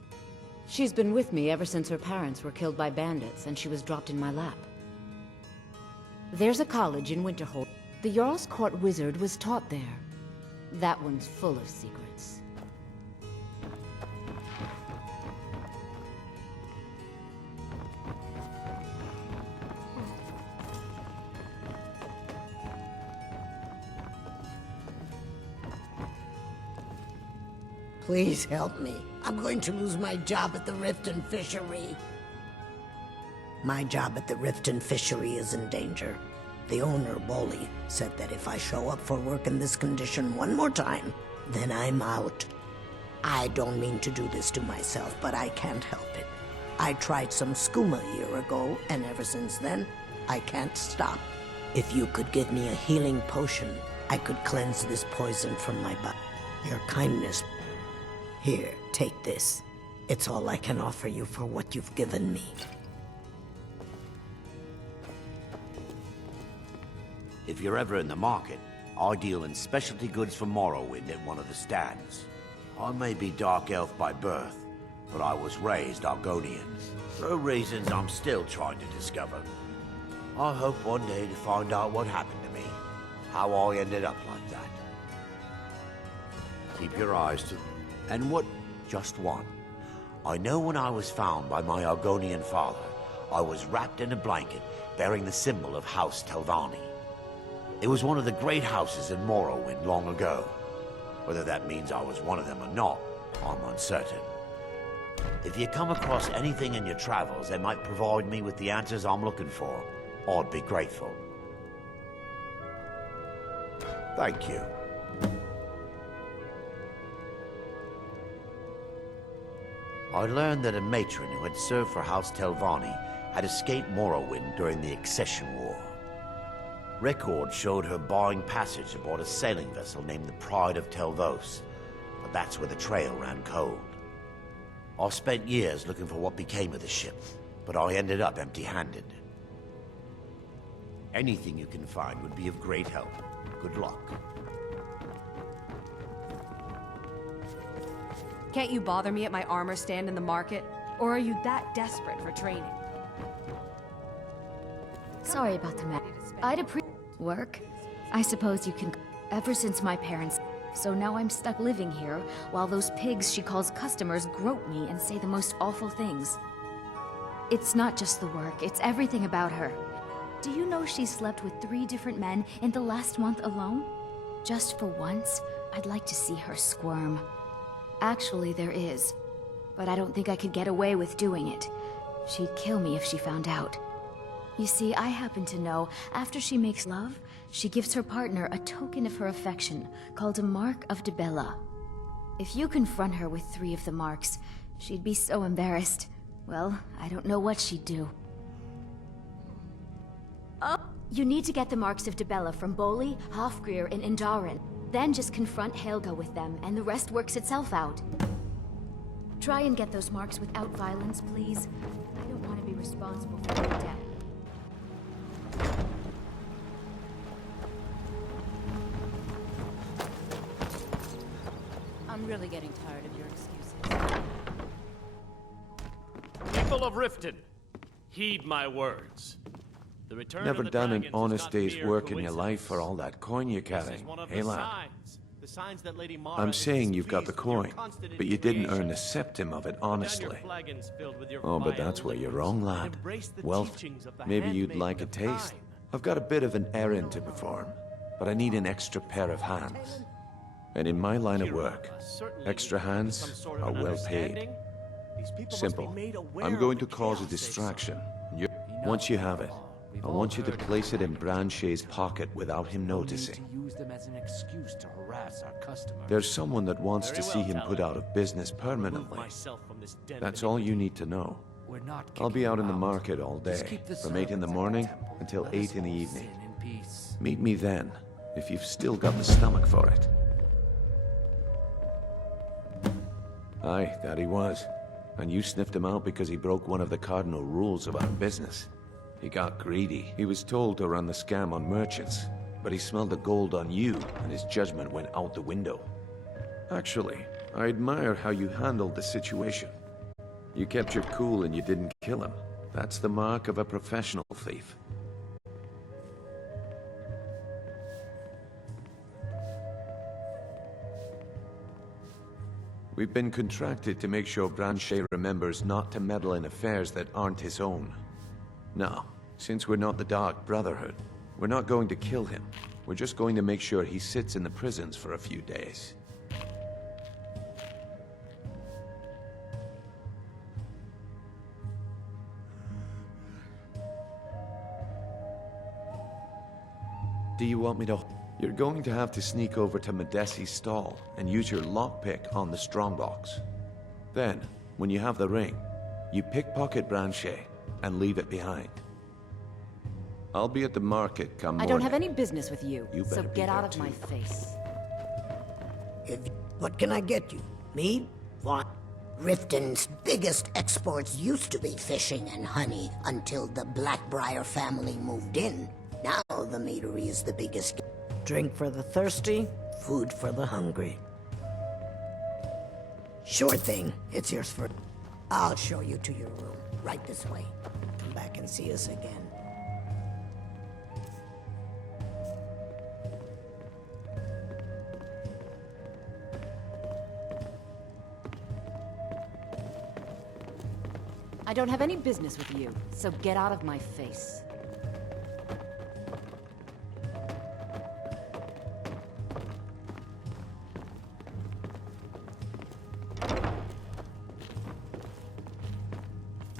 She's been with me ever since her parents were killed by bandits and she was dropped in my lap. There's a college in Winterhold. The Jarl's Court wizard was taught there. That one's full of secrets. Please help me. I'm going to lose my job at the Riften Fishery. My job at the Riften Fishery is in danger. The owner, Bolly, said that if I show up for work in this condition one more time, then I'm out. I don't mean to do this to myself, but I can't help it. I tried some skooma a year ago, and ever since then, I can't stop. If you could give me a healing potion, I could cleanse this poison from my body. Your kindness. Here, take this. It's all I can offer you for what you've given me. If you're ever in the market, I deal in specialty goods for Morrowind at one of the stands. I may be Dark Elf by birth, but I was raised Argonian, for reasons I'm still trying to discover. I hope one day to find out what happened to me, how I ended up like that. Keep your eyes to... And what? Just one. I know when I was found by my Argonian father, I was wrapped in a blanket bearing the symbol of House Telvanni. It was one of the great houses in Morrowind long ago. Whether that means I was one of them or not, I'm uncertain. If you come across anything in your travels that might provide me with the answers I'm looking for, I'd be grateful. Thank you. I learned that a matron who had served for House Telvanni had escaped Morrowind during the Accession War. Records showed her buying passage aboard a sailing vessel named the Pride of Telvos, but that's where the trail ran cold. I spent years looking for what became of the ship, but I ended up empty-handed. Anything you can find would be of great help. Good luck. Can't you bother me at my armor stand in the market? Or are you that desperate for training? Sorry about the mess. I'd appreciate work. I suppose you can... Ever since my parents... So now I'm stuck living here, while those pigs she calls customers grope me and say the most awful things. It's not just the work, it's everything about her. Do you know she slept with 3 different men in the last month alone? Just for once, I'd like to see her squirm. Actually, there is. But I don't think I could get away with doing it. She'd kill me if she found out. You see, I happen to know, after she makes love, she gives her partner a token of her affection, called a Mark of Dibella. If you confront her with 3 of the marks, she'd be so embarrassed. Well, I don't know what she'd do. Oh! You need to get the Marks of Dibella from Bolli, Hofgrir, and Indaren. Then just confront Helga with them, and the rest works itself out. Try and get those marks without violence, please. I don't want to be responsible for their death. I'm really getting tired of your excuses. People of Riften, heed my words. Never done an honest day's work in your life for all that coin you're carrying, hey lad? I'm saying you've got the coin, but you didn't earn a septim of it honestly. Oh, but that's where you're wrong, lad. Well, maybe you'd like a taste. I've got a bit of an errand to perform, but I need an extra pair of hands. And in my line of work, extra hands are well paid. Simple. I'm going to cause a distraction. Once you have it, I want you to place it in Branche's pocket without him noticing. There's someone that wants to see him put out of business permanently. That's all you need to know. I'll be out in the market all day, from 8 in the morning until 8 in the evening. Meet me then, if you've still got the stomach for it. Aye, that he was. And you sniffed him out because he broke one of the cardinal rules of our business. He got greedy. He was told to run the scam on merchants, but he smelled the gold on you, and his judgment went out the window. Actually, I admire how you handled the situation. You kept your cool and you didn't kill him. That's the mark of a professional thief. We've been contracted to make sure Branche remembers not to meddle in affairs that aren't his own. Now, since we're not the Dark Brotherhood, we're not going to kill him. We're just going to make sure he sits in the prisons for a few days. Do you want me to... You're going to have to sneak over to Medesi's stall and use your lockpick on the strongbox. Then, when you have the ring, you pickpocket Branche and leave it behind. I'll be at the market come morning. I don't have any business with you, You so better be get out there of my face. What can I get you? Meat? What? Riften's biggest exports used to be fishing and honey until the Blackbriar family moved in. Now the meadery is the biggest. Drink for the thirsty, food for the hungry. Sure thing. It's yours for... I'll show you to your room. Right this way. Come back and see us again. I don't have any business with you, so get out of my face.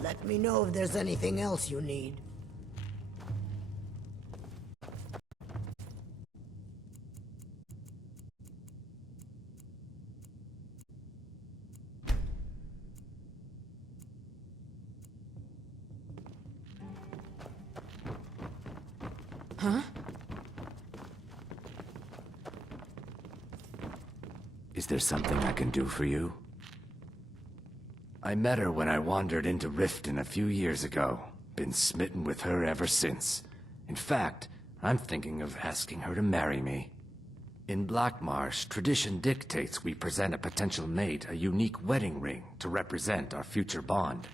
Let me know if there's anything else you need. Huh? Is there something I can do for you? I met her when I wandered into Riften a few years ago. Been smitten with her ever since. In fact, I'm thinking of asking her to marry me. In Blackmarsh, tradition dictates we present a potential mate a unique wedding ring to represent our future bond.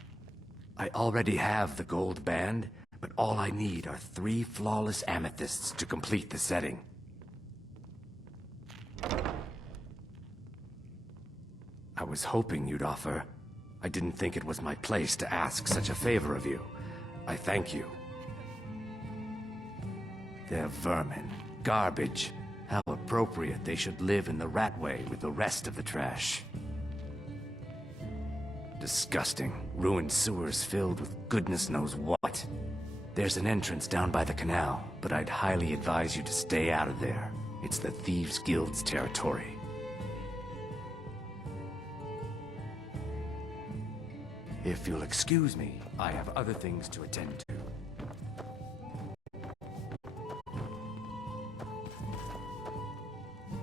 I already have the gold band, but all I need are 3 flawless amethysts to complete the setting. I was hoping you'd offer. I didn't think it was my place to ask such a favor of you. I thank you. They're vermin. Garbage. How appropriate they should live in the ratway with the rest of the trash. Disgusting. Ruined sewers filled with goodness knows what. There's an entrance down by the canal, but I'd highly advise you to stay out of there. It's the Thieves' Guild's territory. If you'll excuse me, I have other things to attend to.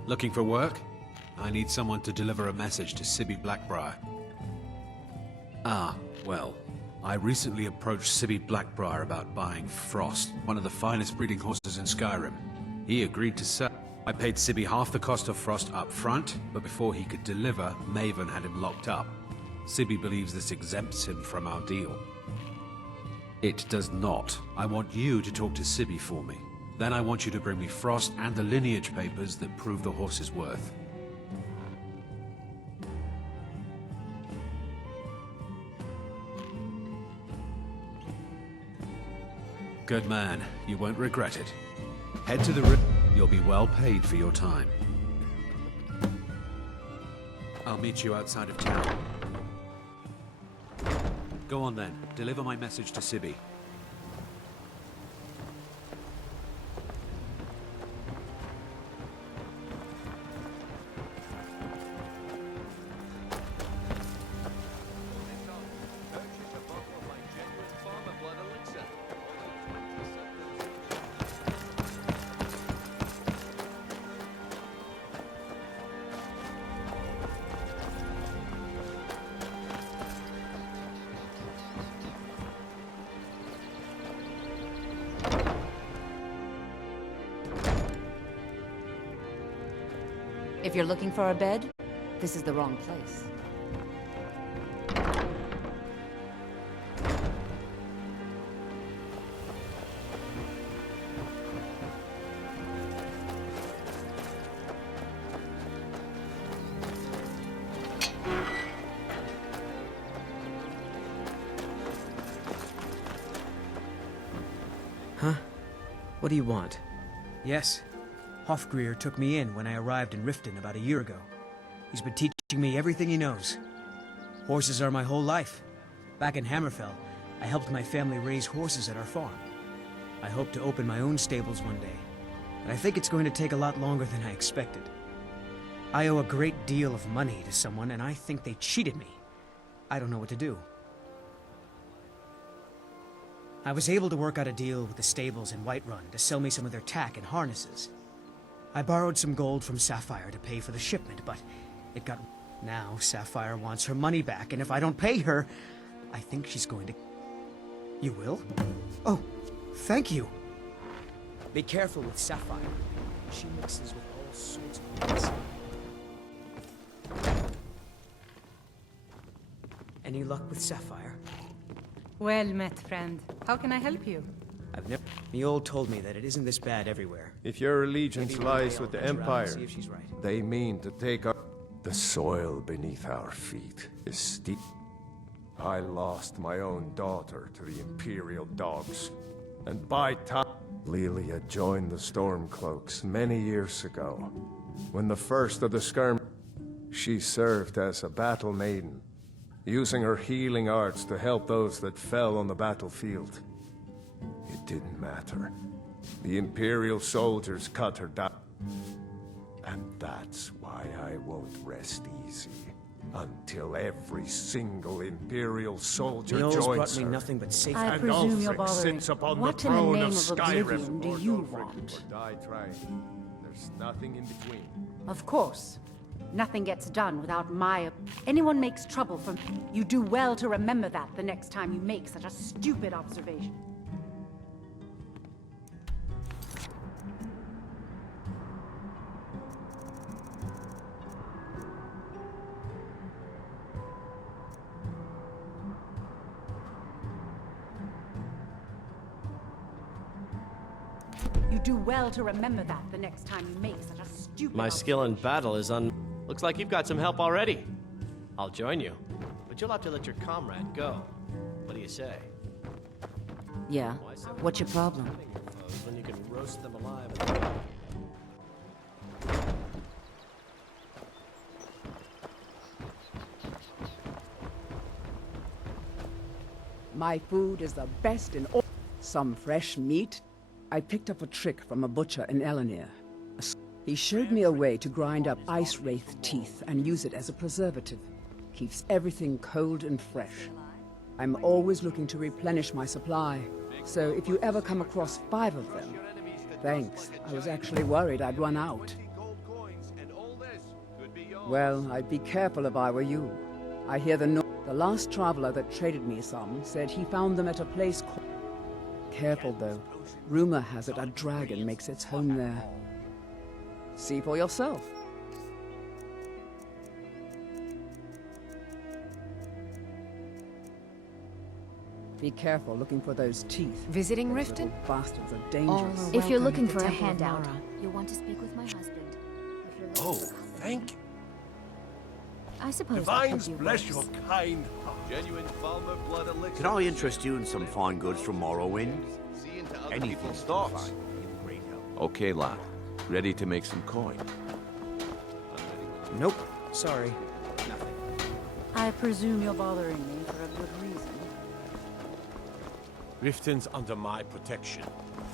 Looking for work? I need someone to deliver a message to Sibby Blackbriar. Ah, well, I recently approached Sibby Blackbriar about buying Frost, one of the finest breeding horses in Skyrim. He agreed to sell. I paid Sibby half the cost of Frost up front, but before he could deliver, Maven had him locked up. Sibby believes this exempts him from our deal. It does not. I want you to talk to Sibby for me. Then I want you to bring me Frost and the lineage papers that prove the horse's worth. Good man. You won't regret it. Head to the river. You'll be well paid for your time. I'll meet you outside of town. Go on then. Deliver my message to Sibby. If you're looking for a bed, this is the wrong place. Huh? What do you want? Yes. Hofgreer took me in when I arrived in Riften about a year ago. He's been teaching me everything he knows. Horses are my whole life. Back in Hammerfell, I helped my family raise horses at our farm. I hope to open my own stables one day, but I think it's going to take a lot longer than I expected. I owe a great deal of money to someone, and I think they cheated me. I don't know what to do. I was able to work out a deal with the stables in Whiterun to sell me some of their tack and harnesses. I borrowed some gold from Sapphire to pay for the shipment, but it got... Now Sapphire wants her money back, and if I don't pay her, I think she's going to... You will? Oh, thank you. Be careful with Sapphire. She mixes with all sorts of things. Any luck with Sapphire? Well met, friend. How can I help you? I've never... Miol told me that it isn't this bad everywhere. If your allegiance Maybe one day lies I'll with the venture out and Empire, see if she's right. they mean to take up... The soil beneath our feet is steep. I lost my own daughter to the Imperial dogs. And by time... Lilia joined the Stormcloaks many years ago. When the first of the skirmish... She served as a battle maiden, using her healing arts to help those that fell on the battlefield. It didn't matter. The Imperial soldiers cut her down. And that's why I won't rest easy until every single Imperial soldier Miol's joins brought me her. nothing but safety. I And presume you're Ulfric bothering. sits upon What the in the throne name of of Skyrim. oblivion do Lord you Ulfric want? or die trying. There's nothing in between. Of course. Nothing gets done without my... Anyone makes trouble from... You do well to remember that the next time you make such a stupid observation. You do well to remember that the next time you make such a stupid... My skill in battle is Looks like you've got some help already. I'll join you, but you'll have to let your comrade go. What do you say? Yeah. What's your problem? When you can roast them alive. My food is the best in all. Some fresh meat. I picked up a trick from a butcher in Elenir. He showed me a way to grind up ice wraith teeth and use it as a preservative. Keeps everything cold and fresh. I'm always looking to replenish my supply, so if you ever come across 5 of them, thanks. I was actually worried I'd run out. Well, I'd be careful if I were you. I hear the last traveler that traded me some said he found them at a place called... Careful though. Rumor has it a dragon makes its home there. See for yourself. Be careful looking for those teeth. Visiting Those Riften? little bastards are All dangerous. are If you're welcome looking at for the a Temple of handout, Mara. you'll want to speak with my husband. If you're Oh, looking- thank you. I suppose Divines that could be bless worse. your kind heart. Genuine Falmer blood elixir. Could I interest you in some fine goods from Morrowind? Anything starts. Okay, lad. Ready to make some coin? Nope. Sorry. I presume you're bothering me for a good reason. Riften's under my protection.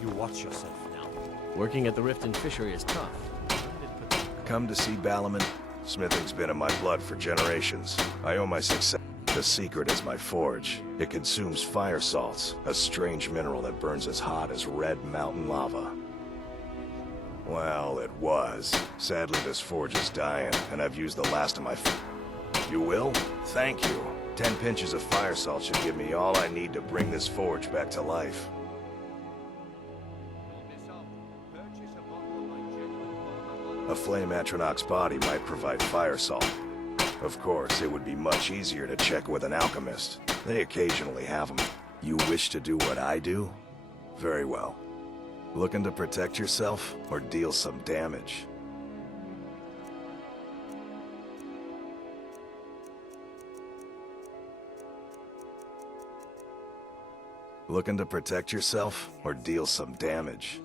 You watch yourself now. Working at the Riften fishery is tough. Come to see Ballaman? Smithing's been in my blood for generations. I owe my success. The secret is my forge. It consumes fire salts, a strange mineral that burns as hot as red mountain lava. Well, it was. Sadly, this forge is dying, and I've used the last of my You will? Thank you. 10 pinches of fire salt should give me all I need to bring this forge back to life. A flame Atronach's body might provide fire salt. Of course, it would be much easier to check with an alchemist. They occasionally have them. You wish to do what I do? Very well. Looking to protect yourself or deal some damage? Looking to protect yourself or deal some damage?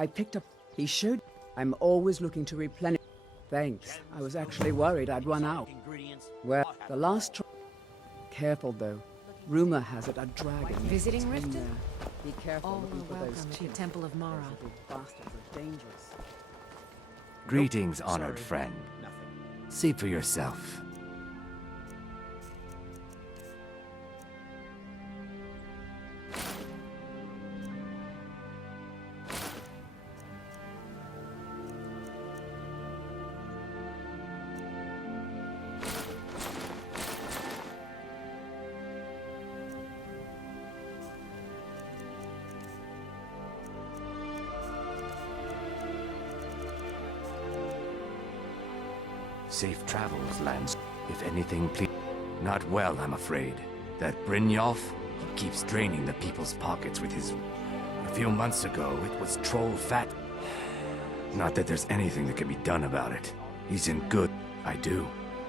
I picked up... He showed... I'm always looking to replenish... Thanks. I was actually worried I'd run out. Well, the last... Careful, though. Rumor has it a dragon... Visiting is in Riften? there. Be careful All looking are for those welcome at the teeth. Temple of Mara. Those little bastards are dangerous. Greetings, honored friend. See for yourself. Safe travels, Lance. If anything, please. Not well, I'm afraid. That Brynjolf, he keeps draining the people's pockets with his... A few months ago, it was troll fat. Not that there's anything that can be done about it. He's in good... I do.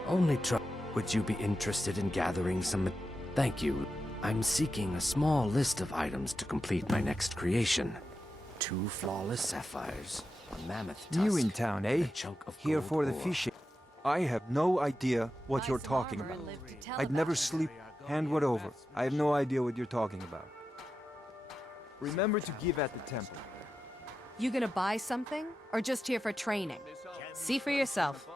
Only try... Would you be interested in gathering some... Thank you. I'm seeking a small list of items to complete my next creation. 2 flawless sapphires, a mammoth tusk, New in town, eh? and a chunk of Here gold for the ore. fishing. I have no idea what you're talking about. I'd never sleep hand what over. I have no idea what you're talking about. Remember to give at the temple. You gonna buy something? Or just here for training? See for yourself.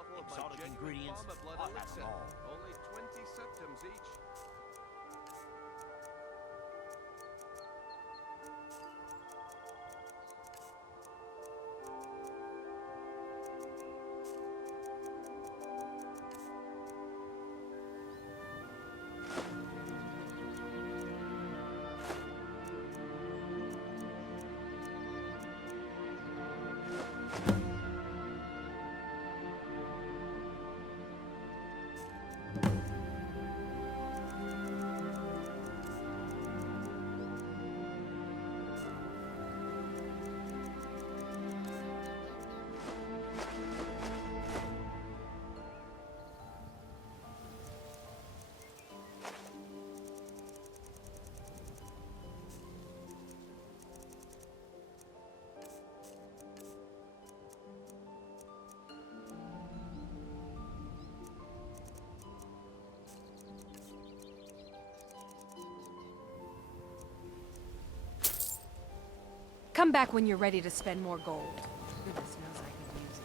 Come back when you're ready to spend more gold. Goodness knows I could use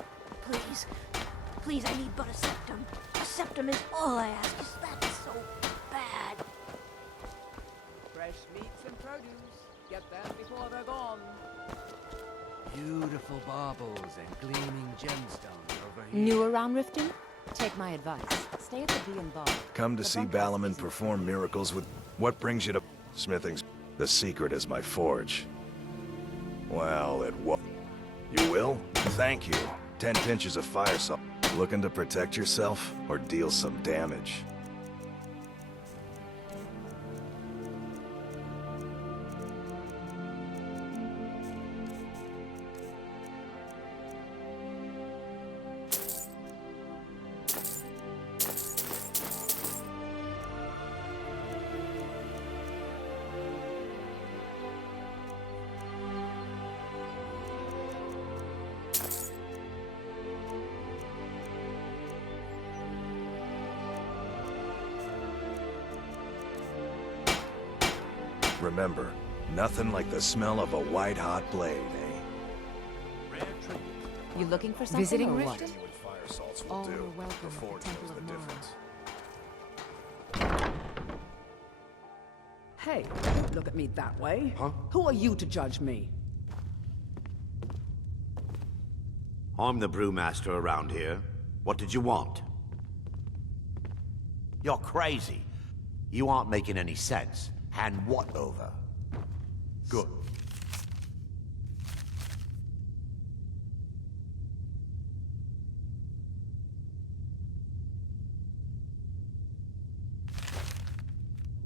it. Please. Please, I need but a septum. A septum is all I ask. Is that so bad? Fresh meats and produce. Get them before they're gone. Beautiful baubles and gleaming gemstones over here. New around Riften? Take my advice. Stay at the Bee and Bar. Come to see Balamon perform miracles with... What brings you to smithing? The secret is my forge. Well, it was... You will? Thank you. 10 pinches of fire salt. Looking to protect yourself or deal some damage? Remember, nothing like the smell of a white-hot blade, eh? You looking for something Visiting or what? Riften? Fire salts will All do. are welcome The at the forge Temple knows of the Mars. difference. Hey, don't look at me that way. Huh? Who are you to judge me? I'm the brewmaster around here. What did you want? You're crazy. You aren't making any sense. Hand what over? Good.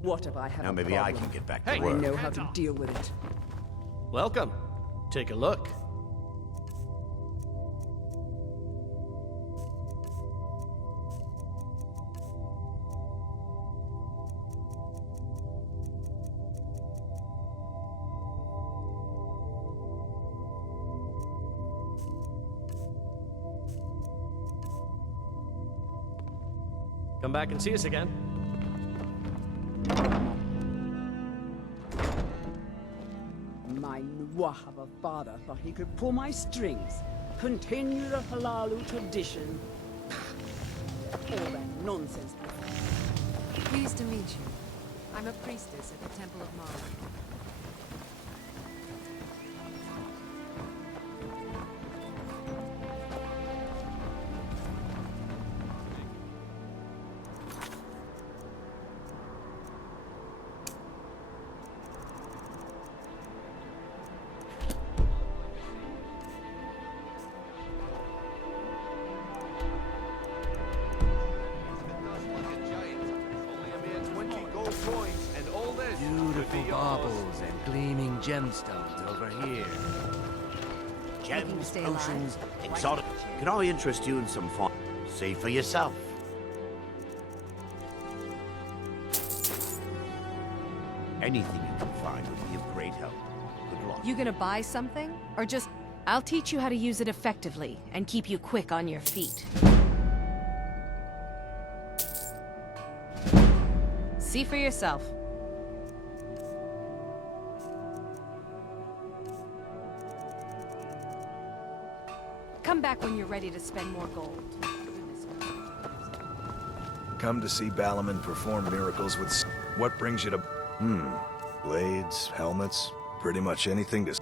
What if I have Now a maybe I problem? can get back to I work. know how to deal with it. Welcome. Take a look. Come back and see us again. My Nwah of a father thought he could pull my strings. Continue the Halalu tradition. All that nonsense. Pleased to meet you. I'm a priestess at the Temple of Mars. Beautiful baubles and gleaming gemstones over here. Gems, stay alive? potions, exotic. Can I interest you in some fun? See for yourself. Anything you can find would be of great help. Good luck. You gonna buy something? Or just... I'll teach you how to use it effectively and keep you quick on your feet. See for yourself. Come back when you're ready to spend more gold. Come to see Balamon perform miracles with... What brings you to... Blades, helmets, pretty much anything to...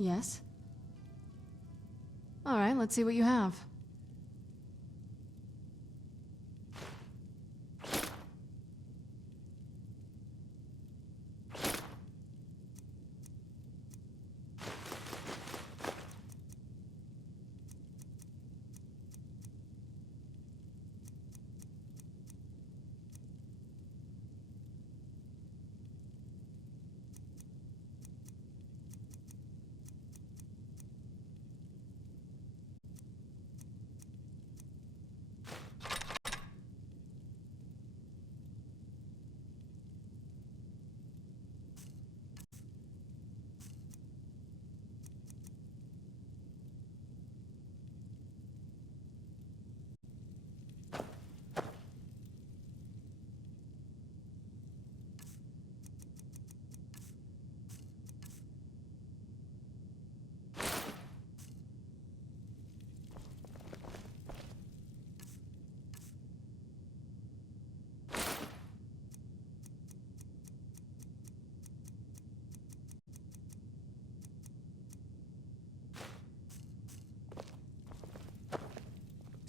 Yes? Alright, let's see what you have.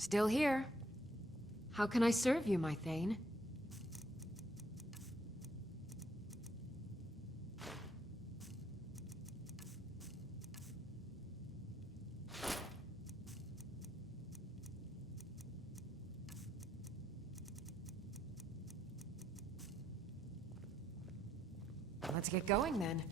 Still here. How can I serve you, my Thane? Let's get going then.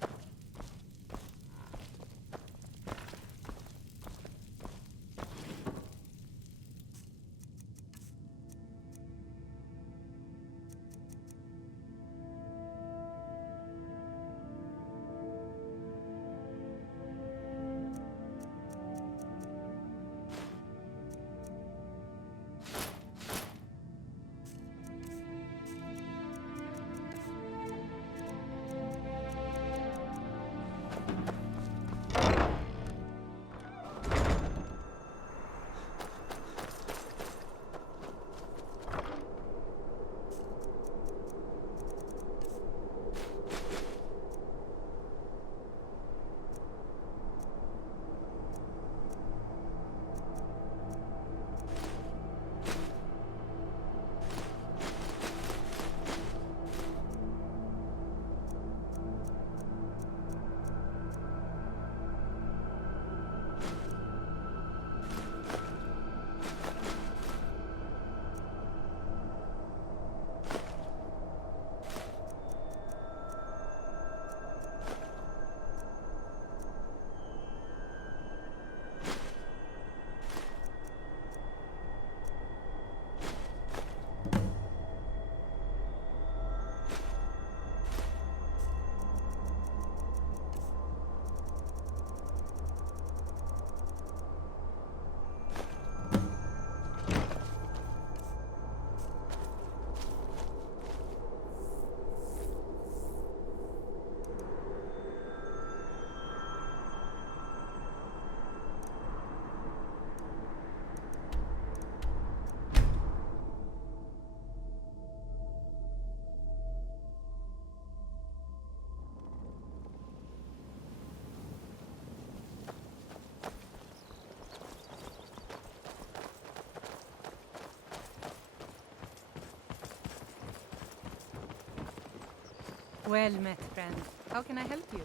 Well met, friend. How can I help you?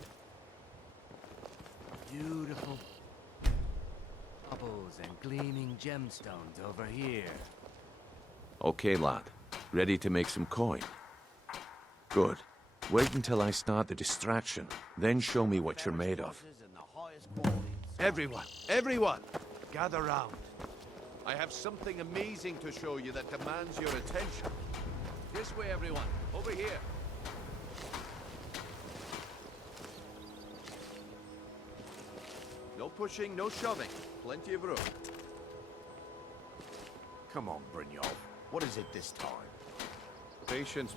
Beautiful bubbles and gleaming gemstones over here. Okay, lad. Ready to make some coin? Good. Wait until I start the distraction, then show me what you're made of. Everyone, gather round. I have something amazing to show you that demands your attention. This way, everyone. Over here. No pushing, no shoving. Plenty of room. Come on, Brynjolf. What is it this time? Patience,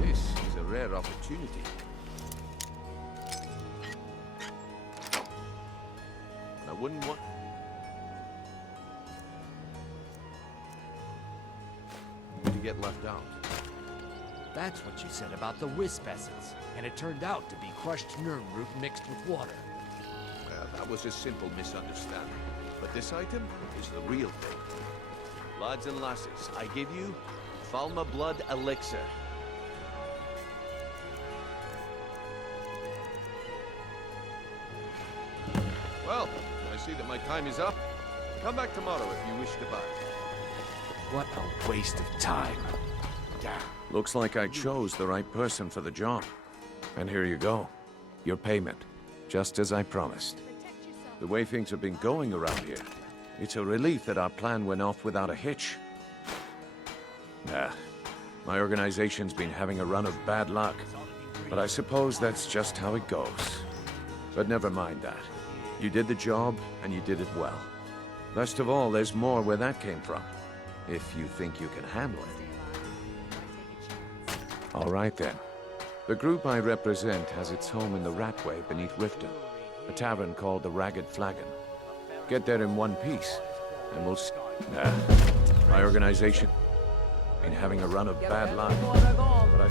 This is a rare opportunity. wouldn't want... to get left out. That's what you said about the wisp essence, and it turned out to be crushed nerve root mixed with water. Well, that was a simple misunderstanding. But this item is the real thing. Lads and lasses, I give you Falma Blood Elixir. Well, I see that my time is up. Come back tomorrow if you wish to buy. What a waste of time. Damn. Looks like I chose the right person for the job. And here you go. Your payment. Just as I promised. The way things have been going around here, it's a relief that our plan went off without a hitch. My organization's been having a run of bad luck. But I suppose that's just how it goes. But never mind that. You did the job, and you did it well. Best of all, there's more where that came from. If you think you can handle it. All right then. The group I represent has its home in the Ratway beneath Riften, a tavern called the Ragged Flagon. Get there in one piece, and we'll see. My organization been having a run of bad luck, but I...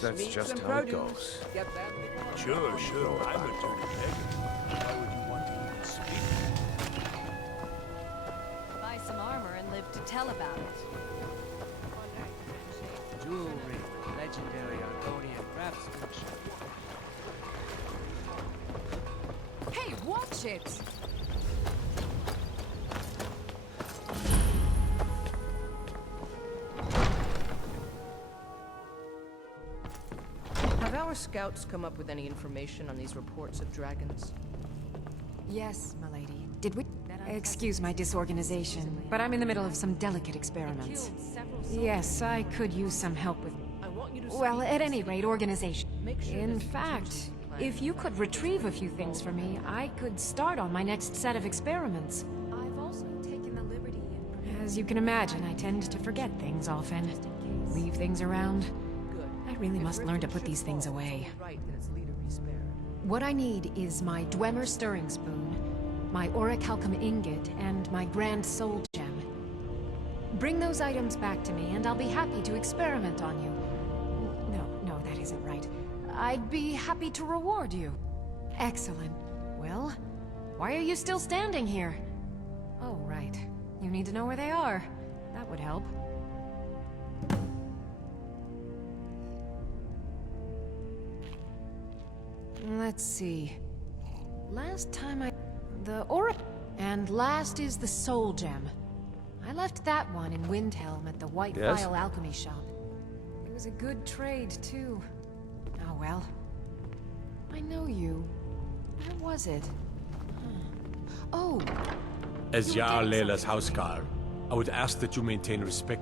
That's just how it goes. Sure. I'm a dirty beggar. Why would you want to even speak? Buy some armor and live to tell about it. Jewelry, legendary Argonian craftsmanship. Hey, watch it! Have our scouts come up with any information on these reports of dragons? Yes, milady. Did we? Excuse my disorganization, but I'm in the middle of some delicate experiments. Yes, I could use some help with... Well, at any rate, organization. In fact, if you could retrieve a few things for me, I could start on my next set of experiments. I've also taken the liberty in... As you can imagine, I tend to forget things often. Leave things around. I really must learn to put these things away. What I need is my Dwemer stirring spoon, my orichalcum ingot, and my grand soul gem. Bring those items back to me, and I'll be happy to experiment on you. No, that isn't right. I'd be happy to reward you. Excellent. Well, why are you still standing here? Oh, right. You need to know where they are. That would help. Let's see. Last time the aura... And last is the soul gem. I left that one in Windhelm at the White Phial Alchemy Shop. It was a good trade, too. Oh well. I know you. Where was it? Oh! As Jarl Layla's houseguard, I would ask that you maintain respect.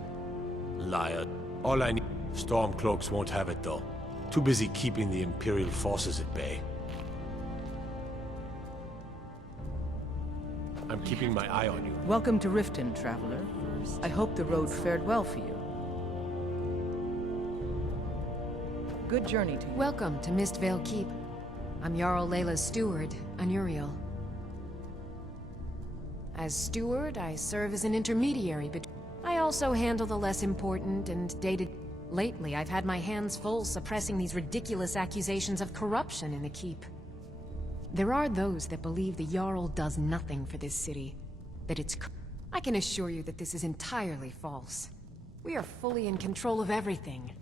Liar. All I need... Stormcloaks won't have it, though. Too busy keeping the Imperial forces at bay. I'm keeping my eye on you. Welcome to Riften, traveler. I hope the road fared well for you. Good journey to you. Welcome to Mistvale Keep. I'm Jarl Layla's steward, Anuriel. As steward, I serve as an intermediary between... I also handle the less important and dated... Lately, I've had my hands full suppressing these ridiculous accusations of corruption in the Keep. There are those that believe the Jarl does nothing for this city, that it's... I can assure you that this is entirely false. We are fully in control of everything.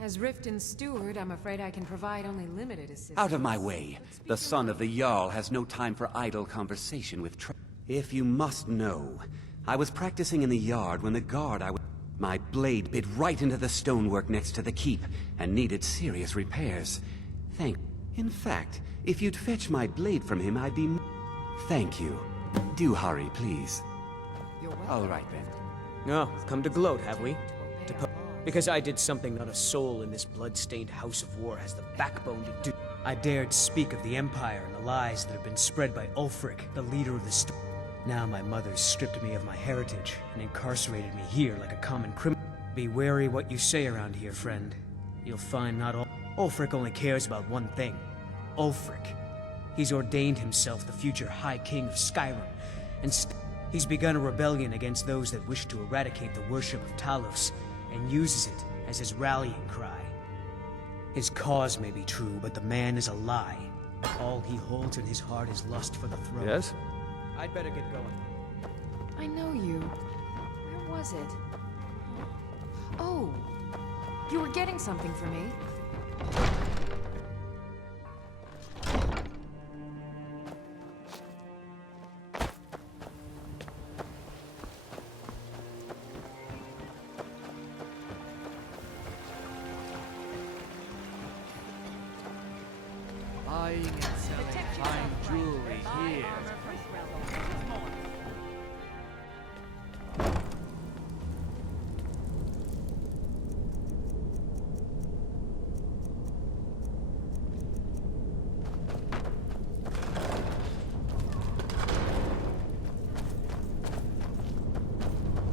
As Riften's steward, I'm afraid I can provide only limited assistance. Out of my way. The son of the Jarl has no time for idle conversation with If you must know, I was practicing in the yard when the guard my blade bit right into the stonework next to the keep and needed serious repairs. In fact, if you'd fetch my blade from him, I'd be... Thank you. Do hurry, please. All right, then. No, come to gloat, have we? Because I did something not a soul in this blood-stained house of war has the backbone to do. I dared speak of the Empire and the lies that have been spread by Ulfric, the leader of the Now my mother's stripped me of my heritage and incarcerated me here like a common criminal. Be wary what you say around here, friend. You'll find not all... Ulfric only cares about one thing. Ulfric. He's ordained himself the future High King of Skyrim, and he's begun a rebellion against those that wish to eradicate the worship of Talos, and uses it as his rallying cry. His cause may be true, but the man is a lie. All he holds in his heart is lust for the throne. Yes? I'd better get going. I know you. Where was it? Oh, you were getting something for me. Buying and selling fine jewelry here.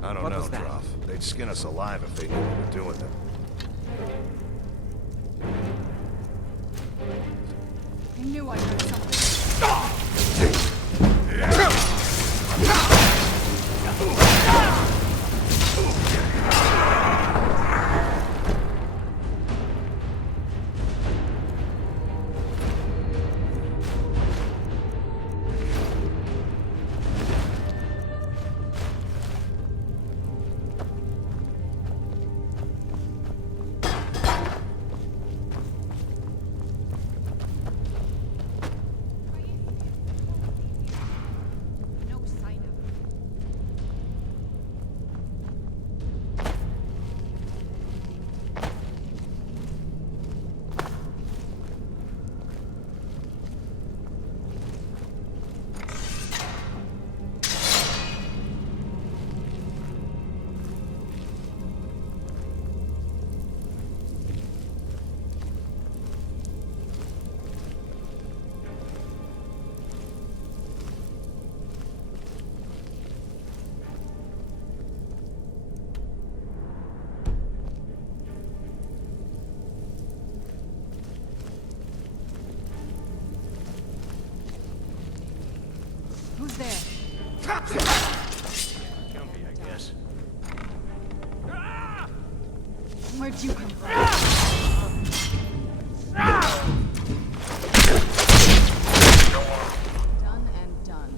I don't know, Droff. They'd skin us alive if they knew what we're doing them. I knew I heard something. Who's there? Jumpy, I guess. Where'd you come from? Done and done.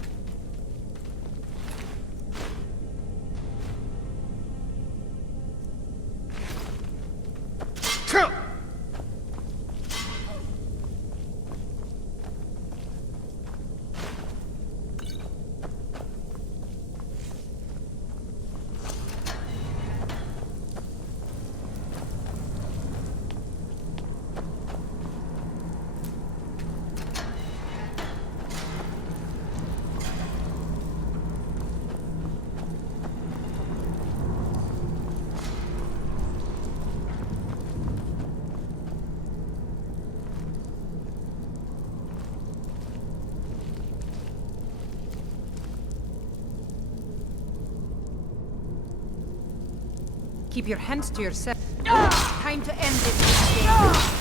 Keep your hands to yourself. Time to end this game.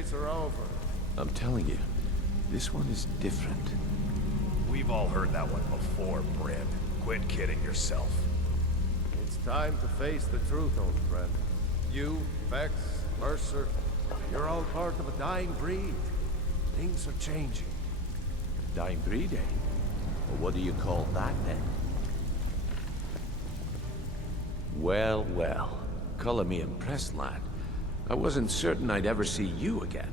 days are over. I'm telling you, this one is different. We've all heard that one before, Bryn. Quit kidding yourself. It's time to face the truth, old friend. You, Vex, Mercer, you're all part of a dying breed. Things are changing. Dying breed, eh? Well, what do you call that, then? Well, well. Color me impressed, lad. I wasn't certain I'd ever see you again.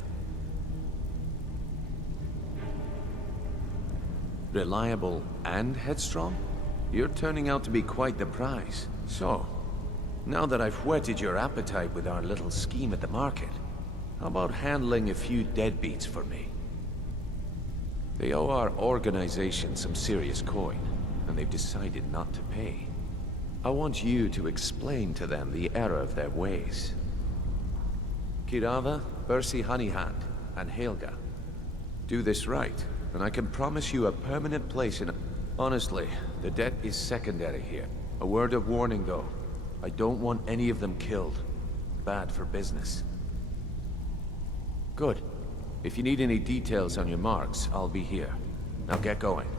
Reliable and headstrong? You're turning out to be quite the prize. So, now that I've whetted your appetite with our little scheme at the market, how about handling a few deadbeats for me? They owe our organization some serious coin, and they've decided not to pay. I want you to explain to them the error of their ways. Kirava, Bersi Honeyhand, and Helga. Do this right, and I can promise you a permanent place in... Honestly, the debt is secondary here. A word of warning, though. I don't want any of them killed. Bad for business. Good. If you need any details on your marks, I'll be here. Now get going.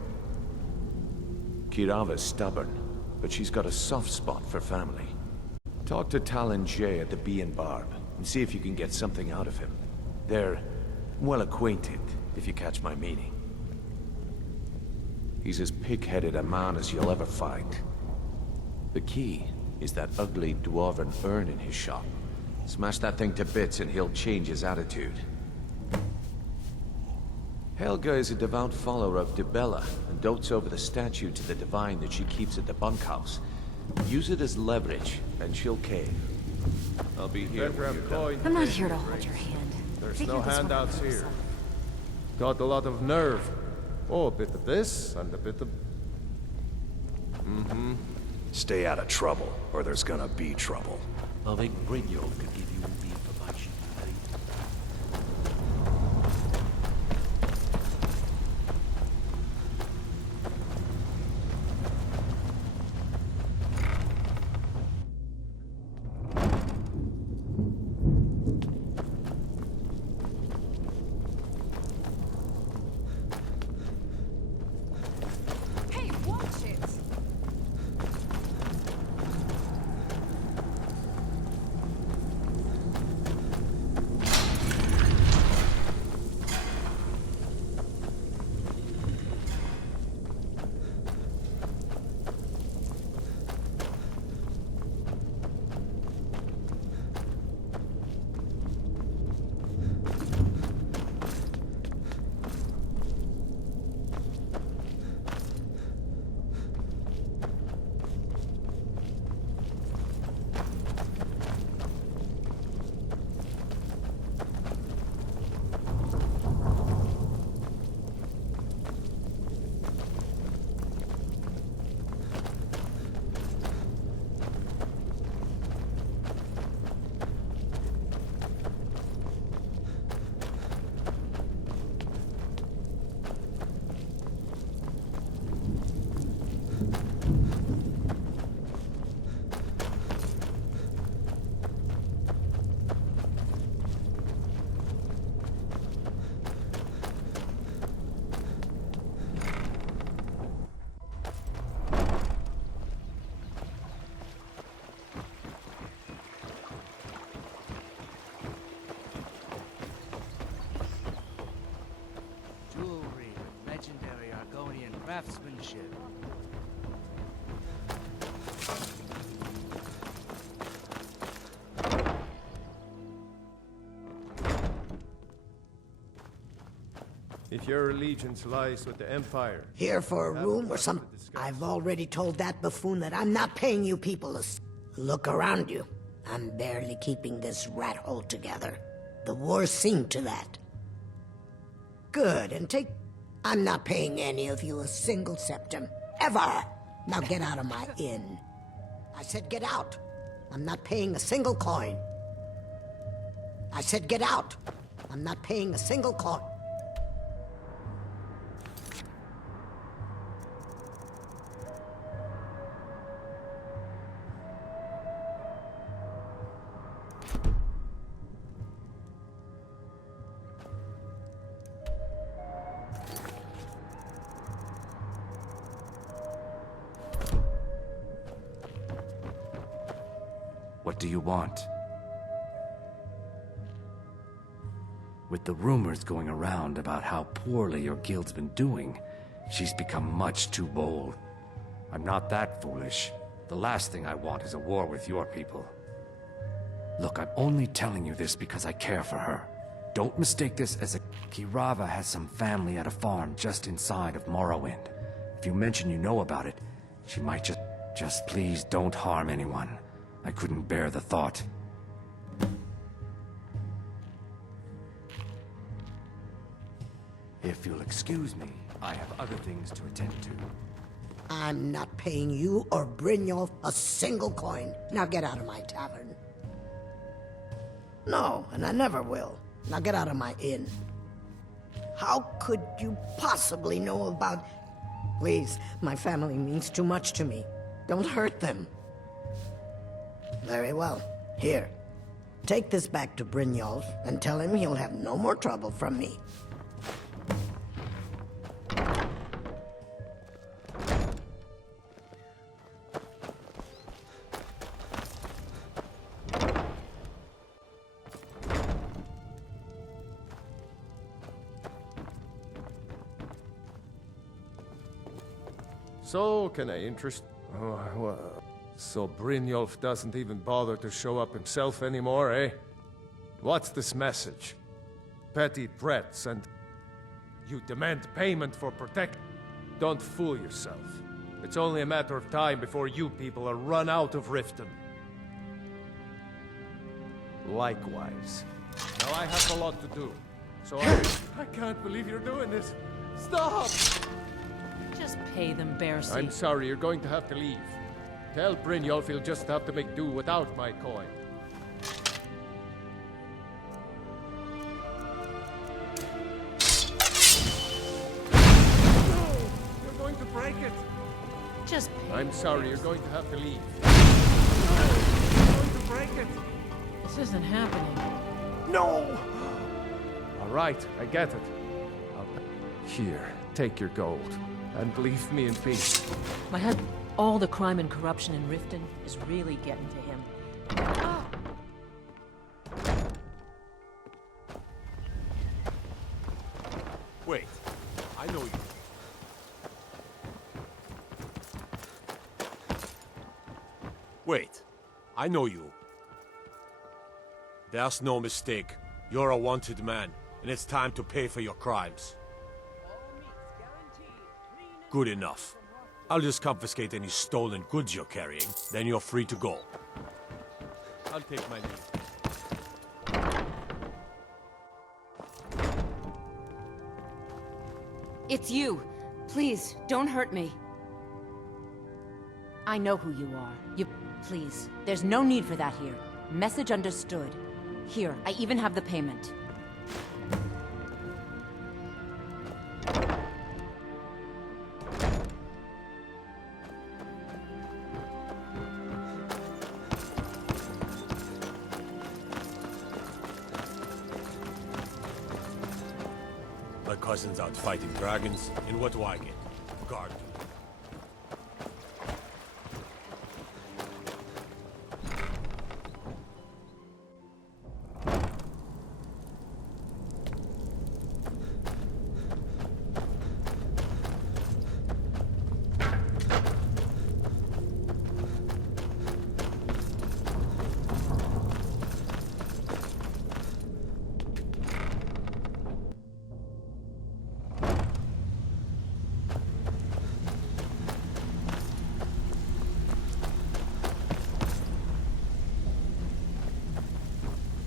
Kirava's stubborn, but she's got a soft spot for family. Talk to Talon Jay at the Bee and Barb, and see if you can get something out of him. They're well acquainted, if you catch my meaning. He's as pig-headed a man as you'll ever find. The key is that ugly dwarven urn in his shop. Smash that thing to bits and he'll change his attitude. Helga is a devout follower of Dibella and dotes over the statue to the divine that she keeps at the bunkhouse. Use it as leverage, and she'll cave. I'll be here. I'm not here to hold your hand. There's Figure no this one out handouts for here. yourself. Got a lot of nerve. Oh, a bit of this and a bit of... Stay out of trouble, or there's gonna be trouble. I think Brynjol could give you all the information you need. Hey, watch it! Jewelry with legendary Argonian craftsmanship. If your allegiance lies with the Empire... Here for a room or some... I've already told that buffoon that I'm not paying you people to look around you. I'm barely keeping this rat hole together. The war's seen to that. Good, and take... I'm not paying any of you a single septim. Ever! Now get out of my inn. I said get out. I'm not paying a single coin. I said get out. I'm not paying a single coin. What do you want? With the rumors going around about how poorly your guild's been doing, she's become much too bold. I'm not that foolish. The last thing I want is a war with your people. Look, I'm only telling you this because I care for her. Don't mistake this as a... Kirava has some family at a farm just inside of Morrowind. If you mention you know about it, she might just... Just please don't harm anyone. I couldn't bear the thought. If you'll excuse me, I have other things to attend to. I'm not paying you or Brynjolf a single coin. Now get out of my tavern. No, and I never will. Now get out of my inn. How could you possibly know about... Please, my family means too much to me. Don't hurt them. Very well. Here. Take this back to Brynjolf and tell him he'll have no more trouble from me. So, can I interest... Oh, well, so Brynjolf doesn't even bother to show up himself anymore, eh? What's this message? Petty threats and... You demand payment for protect... Don't fool yourself. It's only a matter of time before you people are run out of Riften. Likewise. Now I have a lot to do, so I can't believe you're doing this. Stop! Just pay them, Bercy. I'm sorry, you're going to have to leave. Tell Brynjolf he'll just have to make do without my coin. No! You're going to break it! Just pay I'm them, sorry, Bercy. you're going to have to leave. No! You're going to break it! This isn't happening. No! All right, I get it. Here, take your gold. And leave me in peace. My husband, all the crime and corruption in Riften is really getting to him. Ah! Wait, I know you. Wait, I know you. There's no mistake. You're a wanted man, and it's time to pay for your crimes. Good enough. I'll just confiscate any stolen goods you're carrying, then you're free to go. I'll take my leave. It's you. Please, don't hurt me. I know who you are. Please, there's no need for that here. Message understood. Here, I even have the payment. My cousin's out fighting dragons, and what do I get? Guard.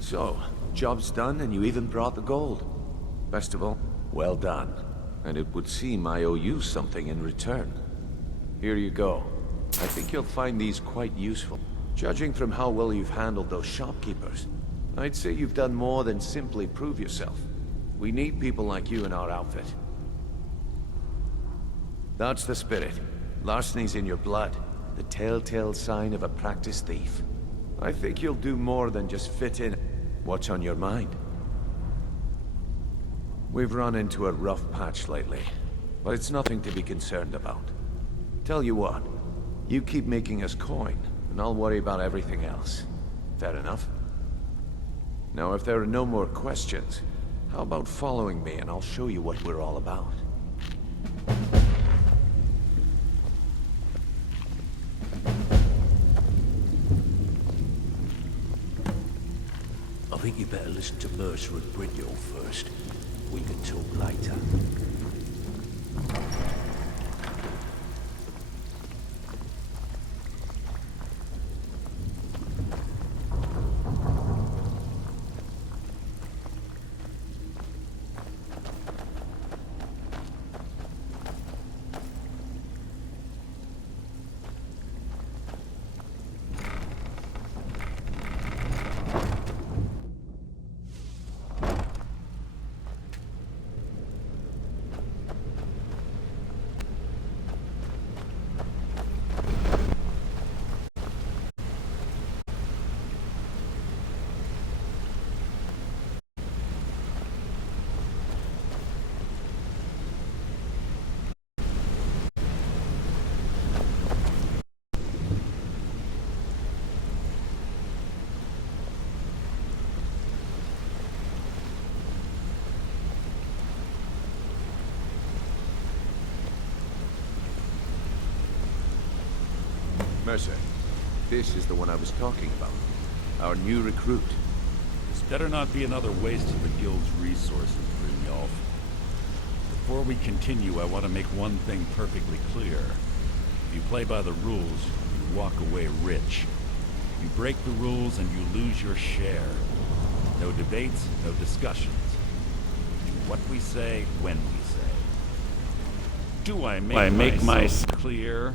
So, job's done and you even brought the gold. Best of all, well done. And it would seem I owe you something in return. Here you go. I think you'll find these quite useful. Judging from how well you've handled those shopkeepers, I'd say you've done more than simply prove yourself. We need people like you in our outfit. That's the spirit. Larceny's in your blood. The telltale sign of a practiced thief. I think you'll do more than just fit in. What's on your mind? We've run into a rough patch lately, but it's nothing to be concerned about. Tell you what, you keep making us coin, and I'll worry about everything else. Fair enough. Now, if there are no more questions, how about following me and I'll show you what we're all about? I think you better listen to Mercer and Brynjolf first. We can talk later. Mercer, this is the one I was talking about. Our new recruit. This better not be another waste of the Guild's resources, Brynjolf. Before we continue, I want to make one thing perfectly clear. If you play by the rules, you walk away rich. You break the rules and you lose your share. No debates, no discussions. Do what we say, when we say. Do I make myself clear?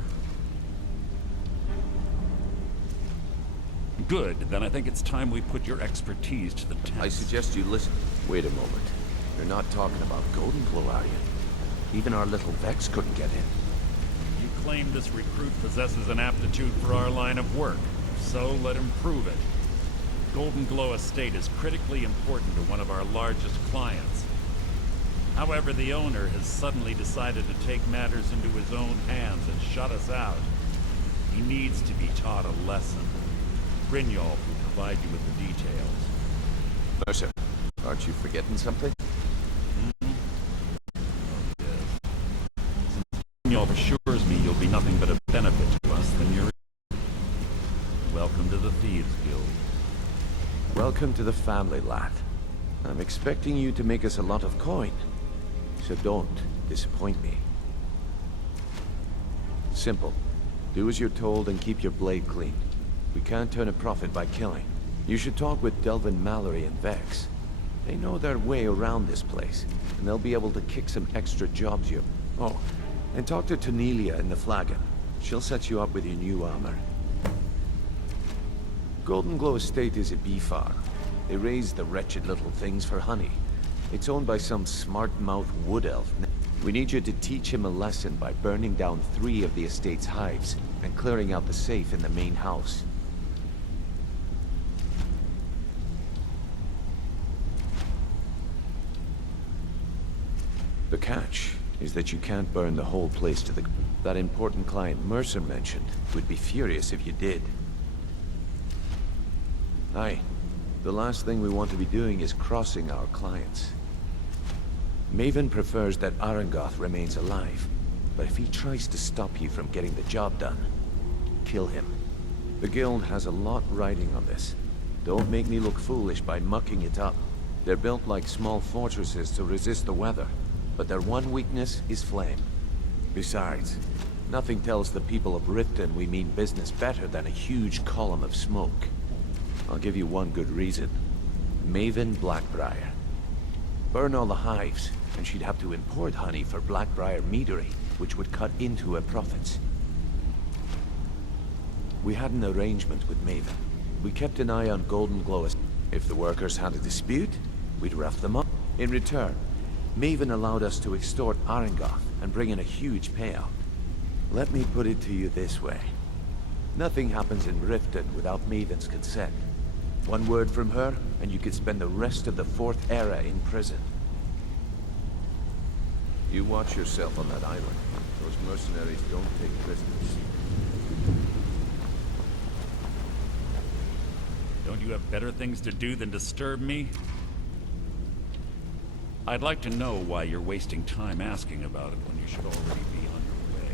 Good, then I think it's time we put your expertise to the test. I suggest you listen. Wait a moment. You're not talking about Golden Glow, are you? Even our little Vex couldn't get in. You claim this recruit possesses an aptitude for our line of work, so let him prove it. Golden Glow Estate is critically important to one of our largest clients. However, the owner has suddenly decided to take matters into his own hands and shut us out. He needs to be taught a lesson. Brynjolf will provide you with the details. Mercer, aren't you forgetting something? Oh, yes. Since Brynjolf assures me you'll be nothing but a benefit to us, then you're... Welcome to the Thieves Guild. Welcome to the family, lad. I'm expecting you to make us a lot of coin. So don't disappoint me. Simple. Do as you're told and keep your blade clean. We can't turn a profit by killing. You should talk with Delvin Mallory and Vex. They know their way around this place, and they'll be able to kick some extra jobs you. Oh, and talk to Tanelia in the Flagon. She'll set you up with your new armor. Golden Glow Estate is a bee farm. They raise the wretched little things for honey. It's owned by some smart-mouthed wood elf. We need you to teach him a lesson by burning down 3 of the estate's hives and clearing out the safe in the main house. The catch is that you can't burn the whole place to the... That important client Mercer mentioned would be furious if you did. Aye. The last thing we want to be doing is crossing our clients. Maven prefers that Arangoth remains alive, but if he tries to stop you from getting the job done, kill him. The Guild has a lot riding on this. Don't make me look foolish by mucking it up. They're built like small fortresses to resist the weather, but their one weakness is flame. Besides, nothing tells the people of Riften we mean business better than a huge column of smoke. I'll give you one good reason. Maven Blackbriar. Burn all the hives, and she'd have to import honey for Blackbriar meadery, which would cut into her profits. We had an arrangement with Maven. We kept an eye on Golden Glow. If the workers had a dispute, we'd rough them up. In return, Maven allowed us to extort Arangoth and bring in a huge payout. Let me put it to you this way. Nothing happens in Riften without Maven's consent. One word from her, and you could spend the rest of the 4th era in prison. You watch yourself on that island. Those mercenaries don't take prisoners. Don't you have better things to do than disturb me? I'd like to know why you're wasting time asking about it when you should already be on your way.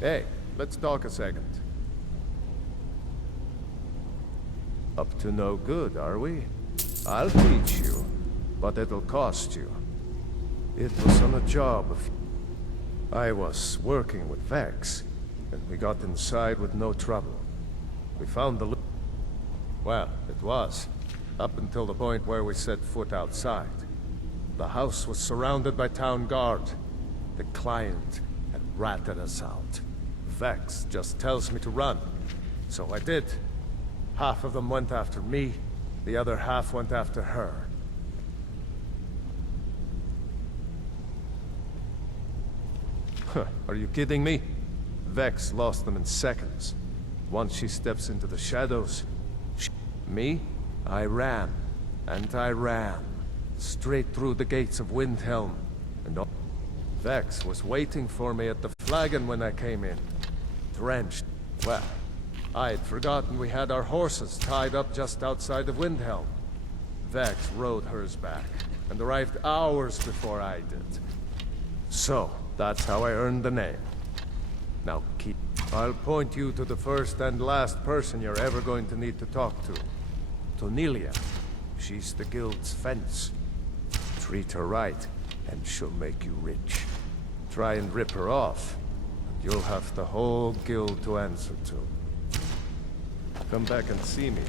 Hey, let's talk a second. Up to no good, are we? I'll teach you, but it'll cost you. It was on a job I was working with Vex, and we got inside with no trouble. We found the well, it was, up until the point where we set foot outside. The house was surrounded by town guard. The client had ratted us out. Vex just tells me to run, so I did. Half of them went after me, the other half went after her. Huh, are you kidding me? Vex lost them in seconds. Once she steps into the shadows, me? I ran, and I ran, straight through the gates of Windhelm, and Vex was waiting for me at the flagon when I came in, drenched. Well, I'd forgotten we had our horses tied up just outside of Windhelm. Vex rode hers back, and arrived hours before I did. So, that's how I earned the name. Now keep... I'll point you to the first and last person you're ever going to need to talk to. Tonelia. She's the guild's fence. Treat her right, and she'll make you rich. Try and rip her off, and you'll have the whole guild to answer to. Come back and see me,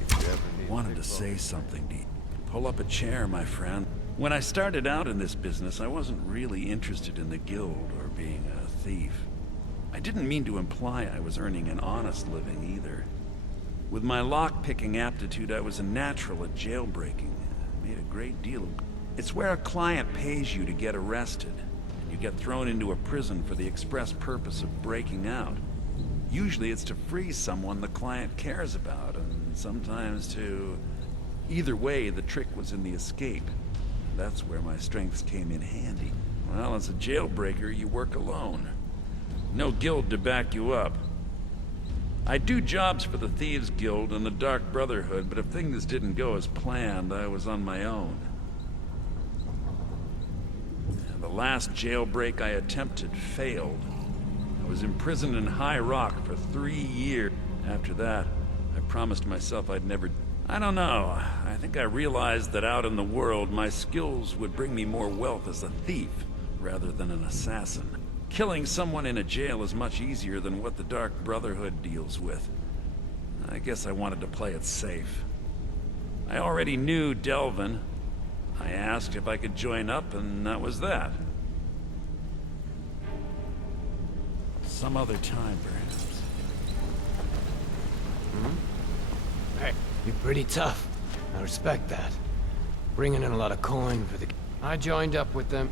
if you ever need... Wanted to say something to you. Pull up a chair, my friend. When I started out in this business, I wasn't really interested in the guild or being a thief. I didn't mean to imply I was earning an honest living either. With my lock-picking aptitude, I was a natural at jailbreaking. I made a great deal of... It's where a client pays you to get arrested, and you get thrown into a prison for the express purpose of breaking out. Usually it's to free someone the client cares about, and sometimes to... Either way, the trick was in the escape. That's where my strengths came in handy. Well, as a jailbreaker, you work alone. No guild to back you up. I do jobs for the Thieves Guild and the Dark Brotherhood, but if things didn't go as planned, I was on my own. And the last jailbreak I attempted failed. I was imprisoned in High Rock for 3 years. After that, I promised myself I'd never... I don't know. I think I realized that out in the world, my skills would bring me more wealth as a thief, rather than an assassin. Killing someone in a jail is much easier than what the Dark Brotherhood deals with. I guess I wanted to play it safe. I already knew Delvin. I asked if I could join up, and that was that. Some other time, perhaps. Hey, you're pretty tough. I respect that. Bringing in a lot of coin for the... I joined up with them.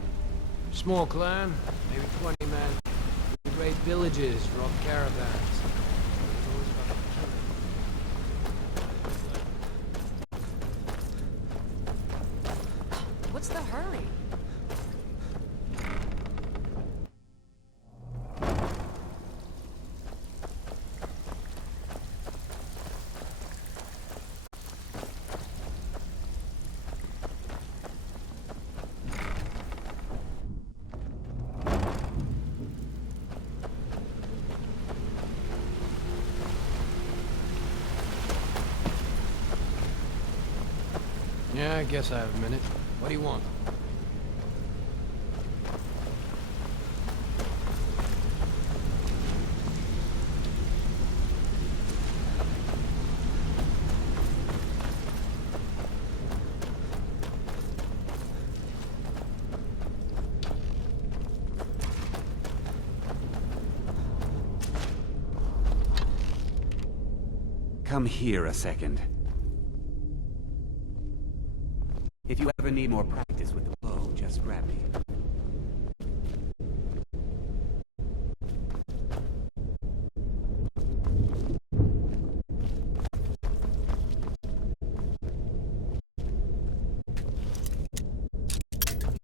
Small clan, maybe 20 men. Great villages, rough caravans. What's the hurry? Yeah, I guess I have a minute. What do you want? Come here a second. If you ever need more practice with the bow, just grab me.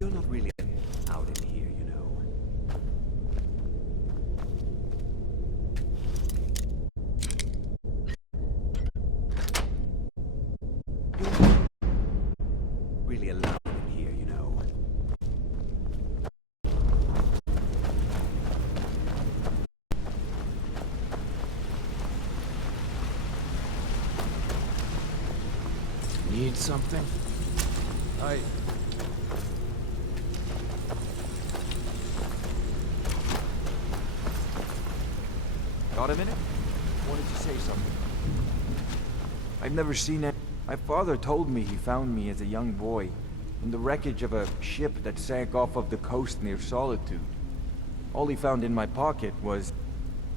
You're not really out in here, you know. need something? Got a minute? Wanted to say something. I've never seen it. My father told me he found me as a young boy in the wreckage of a ship that sank off of the coast near Solitude. All he found in my pocket was...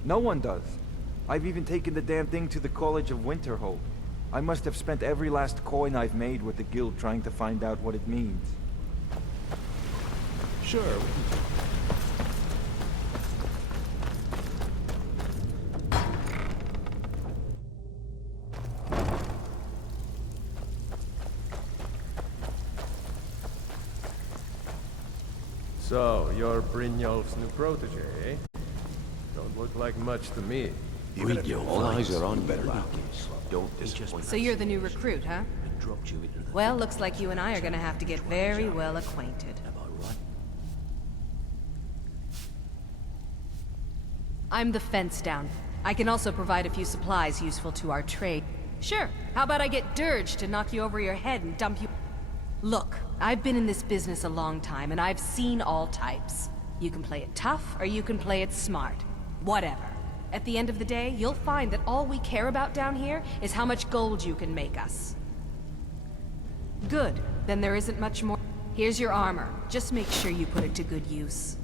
No one does. I've even taken the damn thing to the College of Winterhold. I must have spent every last coin I've made with the guild trying to find out what it means. Sure, we can... So, you're Brynjolf's new protege, eh? Don't look like much to me. All eyes are on better Don't disappoint. So you're the new recruit, huh? Well, looks like you and I are gonna have to get very well acquainted. I'm the fence down. I can also provide a few supplies useful to our trade. Sure, how about I get Dirge to knock you over your head and dump you... Look, I've been in this business a long time, and I've seen all types. You can play it tough, or you can play it smart. Whatever. At the end of the day, you'll find that all we care about down here is how much gold you can make us. Good. Then there isn't much more. Here's your armor. Just make sure you put it to good use.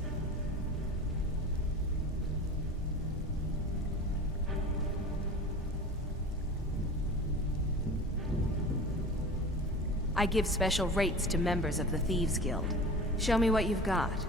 I give special rates to members of the Thieves Guild. Show me what you've got.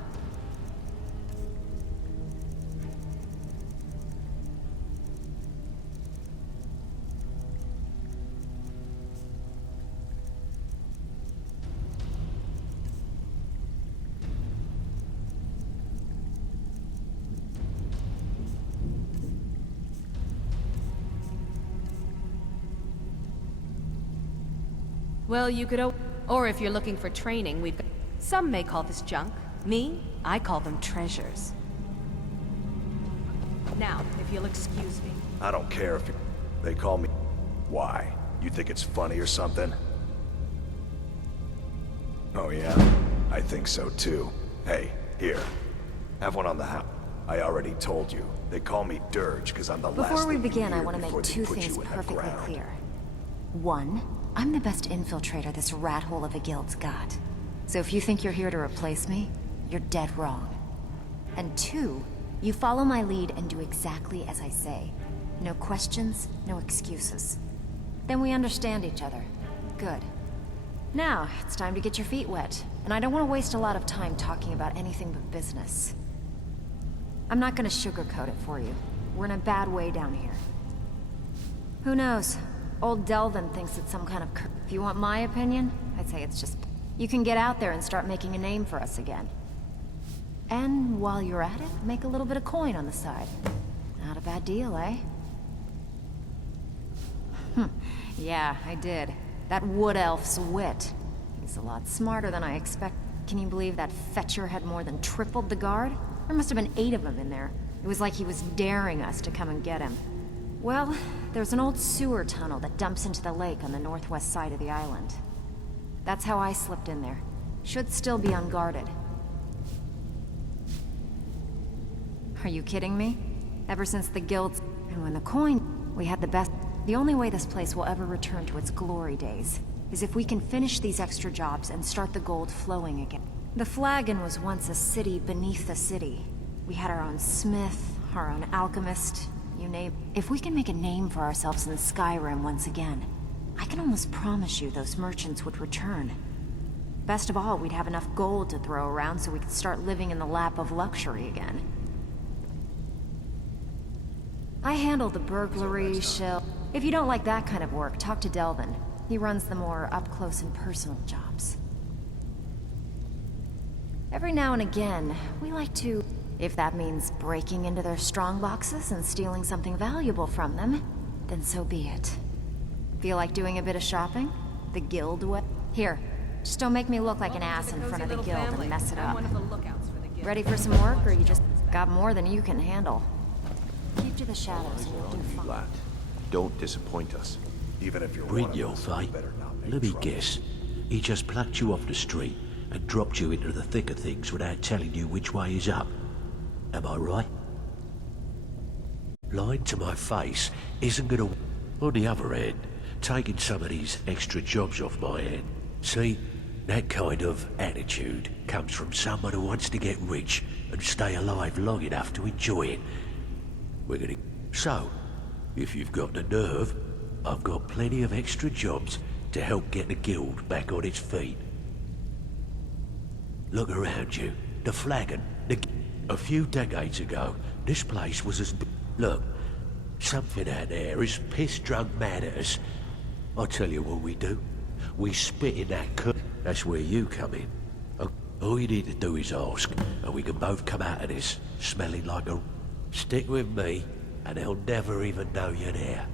Well, you could or if you're looking for training, we've got... Some may call this junk. Me, I call them treasures. Now, if you'll excuse me. I don't care if they call me... Why? You think it's funny or something? Oh yeah, I think so too. Hey, here. Have one on the house. I already told you. They call me Dirge because I'm the last Before we thing you begin, I hear want to before make they two put things you in the perfectly ground. clear. One, I'm the best infiltrator this rat hole of a guild's got. So if you think you're here to replace me, you're dead wrong. And two, you follow my lead and do exactly as I say. No questions, no excuses. Then we understand each other. Good. Now, it's time to get your feet wet. And I don't want to waste a lot of time talking about anything but business. I'm not gonna sugarcoat it for you. We're in a bad way down here. Who knows? Old Delvin thinks it's some kind of If you want my opinion, I'd say it's just... You can get out there and start making a name for us again. And while you're at it, make a little bit of coin on the side. Not a bad deal, eh? Yeah, I did. That wood elf's wit. He's a lot smarter than I expect. Can you believe that fetcher had more than tripled the guard? There must have been 8 of them in there. It was like he was daring us to come and get him. Well, there's an old sewer tunnel that dumps into the lake on the northwest side of the island. That's how I slipped in there. Should still be unguarded. Are you kidding me? Ever since the guilds... And when the coin... We had the best... The only way this place will ever return to its glory days is if we can finish these extra jobs and start the gold flowing again. The Flagon was once a city beneath a city. We had our own smith, our own alchemist, you name... If we can make a name for ourselves in Skyrim once again, I can almost promise you those merchants would return. Best of all, we'd have enough gold to throw around so we could start living in the lap of luxury again. I handle the burglary, shill... If you don't like that kind of work, talk to Delvin. He runs the more up-close and personal jobs. Every now and again, we like to... If that means breaking into their strong boxes and stealing something valuable from them, then so be it. Feel like doing a bit of shopping? The guild way? Here, just don't make me look like an ass in front of the guild and mess it up. Ready for some work, or you just got more than you can handle? Keep to the shadows and you'll do fine. Don't disappoint us. Even if you're Brynjolf, eh? Let me guess. He just plucked you off the street and dropped you into the thick of things without telling you which way is up. Am I right? Lying to my face isn't gonna... On the other hand, taking some of these extra jobs off my hand. See, that kind of attitude comes from someone who wants to get rich and stay alive long enough to enjoy it. We're gonna... So, if you've got the nerve, I've got plenty of extra jobs to help get the guild back on its feet. Look around you. The flagon. A few decades ago, this place was as... Look, something out there is piss-drunk mad at us. I'll tell you what we do. We spit in that cup. That's where you come in. All you need to do is ask, and we can both come out of this smelling like a... Stick with me, and they'll never even know you're there.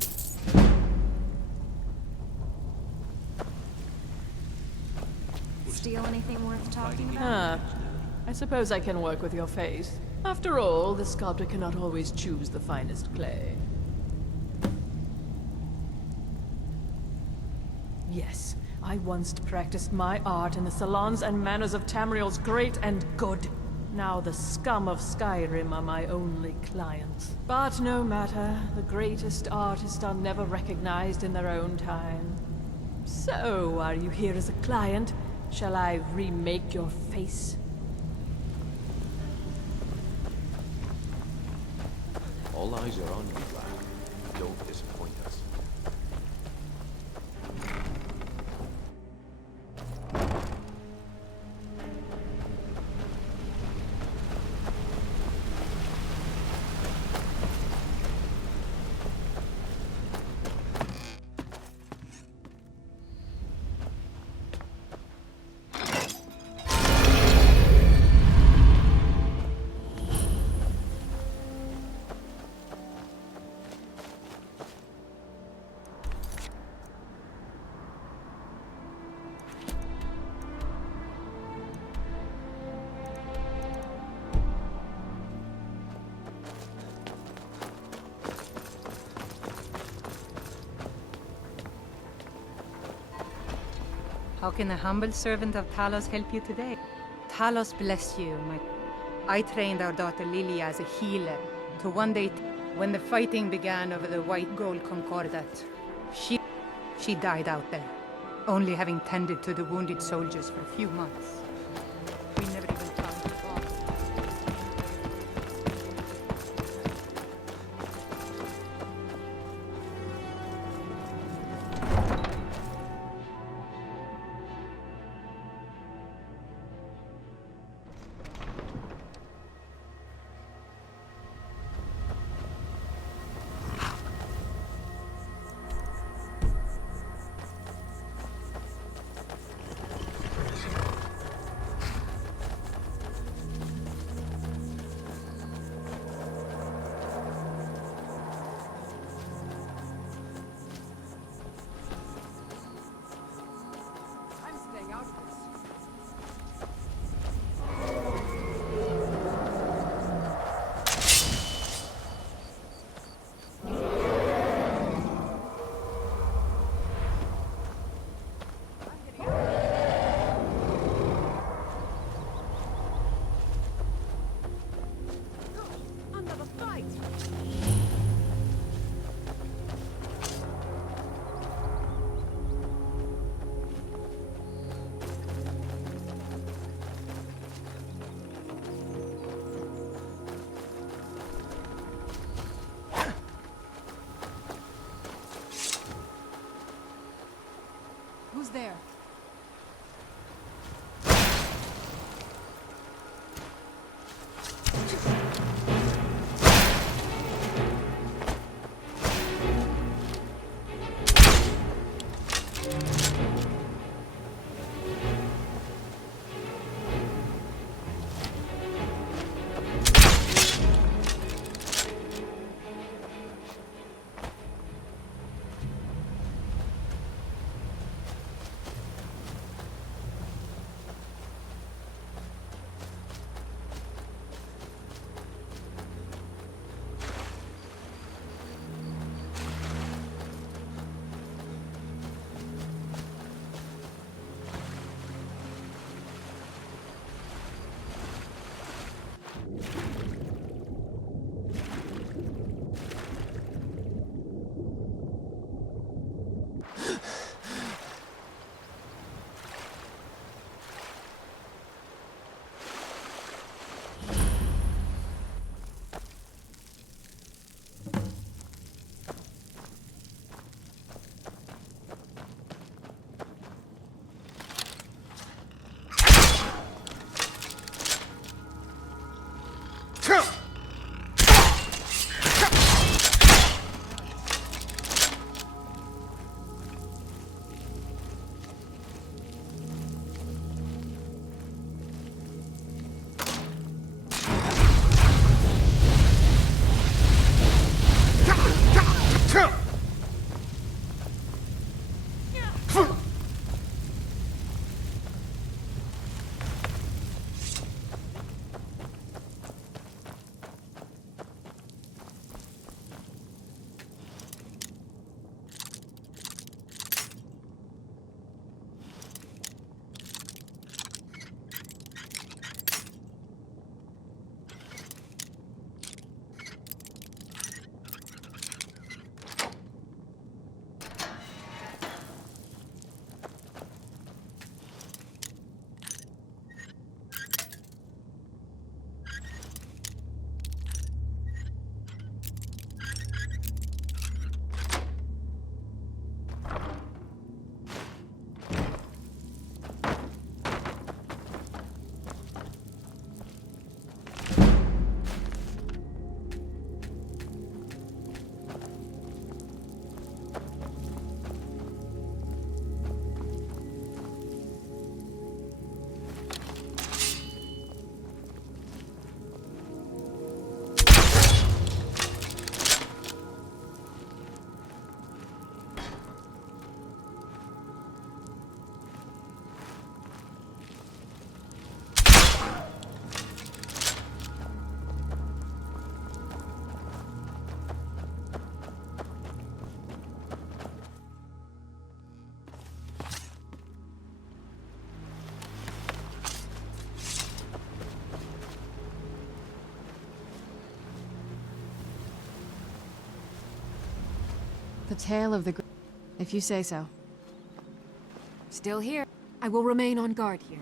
Steal anything worth talking about? I suppose I can work with your face. After all, the sculptor cannot always choose the finest clay. Yes, I once practiced my art in the salons and manners of Tamriel's great and good. Now the scum of Skyrim are my only clients. But no matter, the greatest artists are never recognized in their own time. So, are you here as a client? Shall I remake your face? All eyes are on you, lad. Don't disappoint us. How can a humble servant of Talos help you today? Talos bless you, my... I trained our daughter Lilia as a healer to one day, when the fighting began over the white gold concordat, she died out there, only having tended to the wounded soldiers for a few months. We never even talked at all. The tale of the... If you say so. Still here. I will remain on guard here.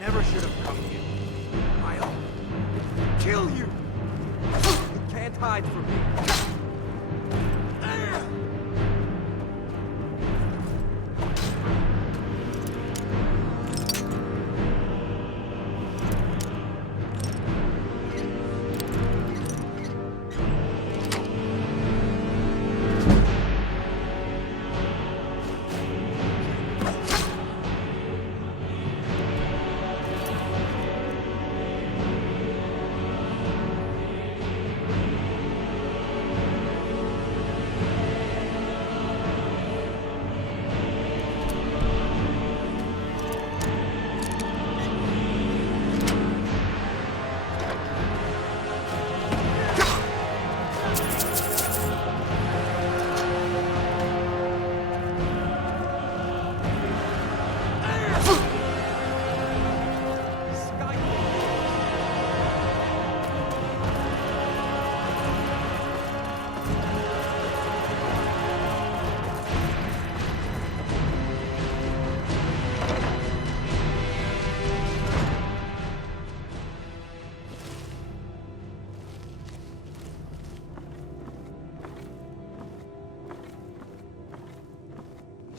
Never should have come here. I'll kill you! You can't hide from me.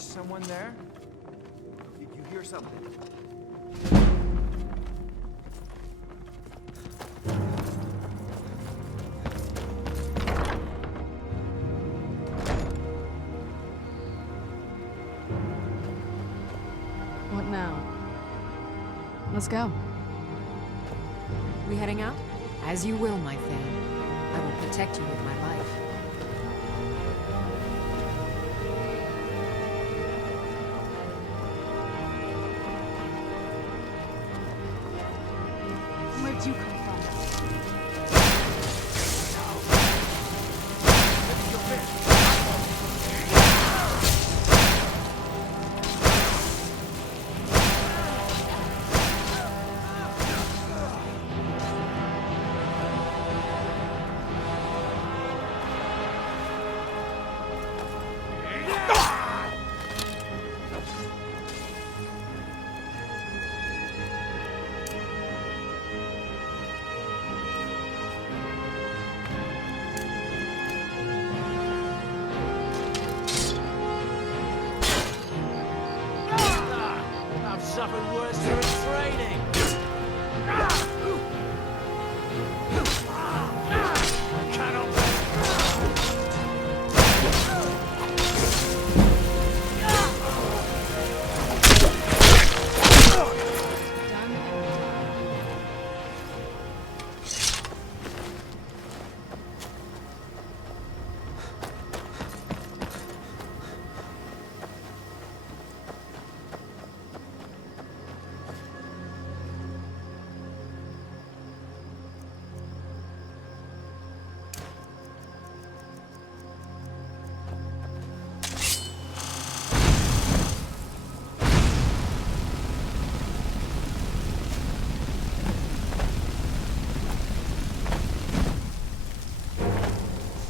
someone there? Did you hear something? What now? Let's go. We heading out? As you will, my fan. I will protect you with my life. Where'd you come from? I've suffered worse during training.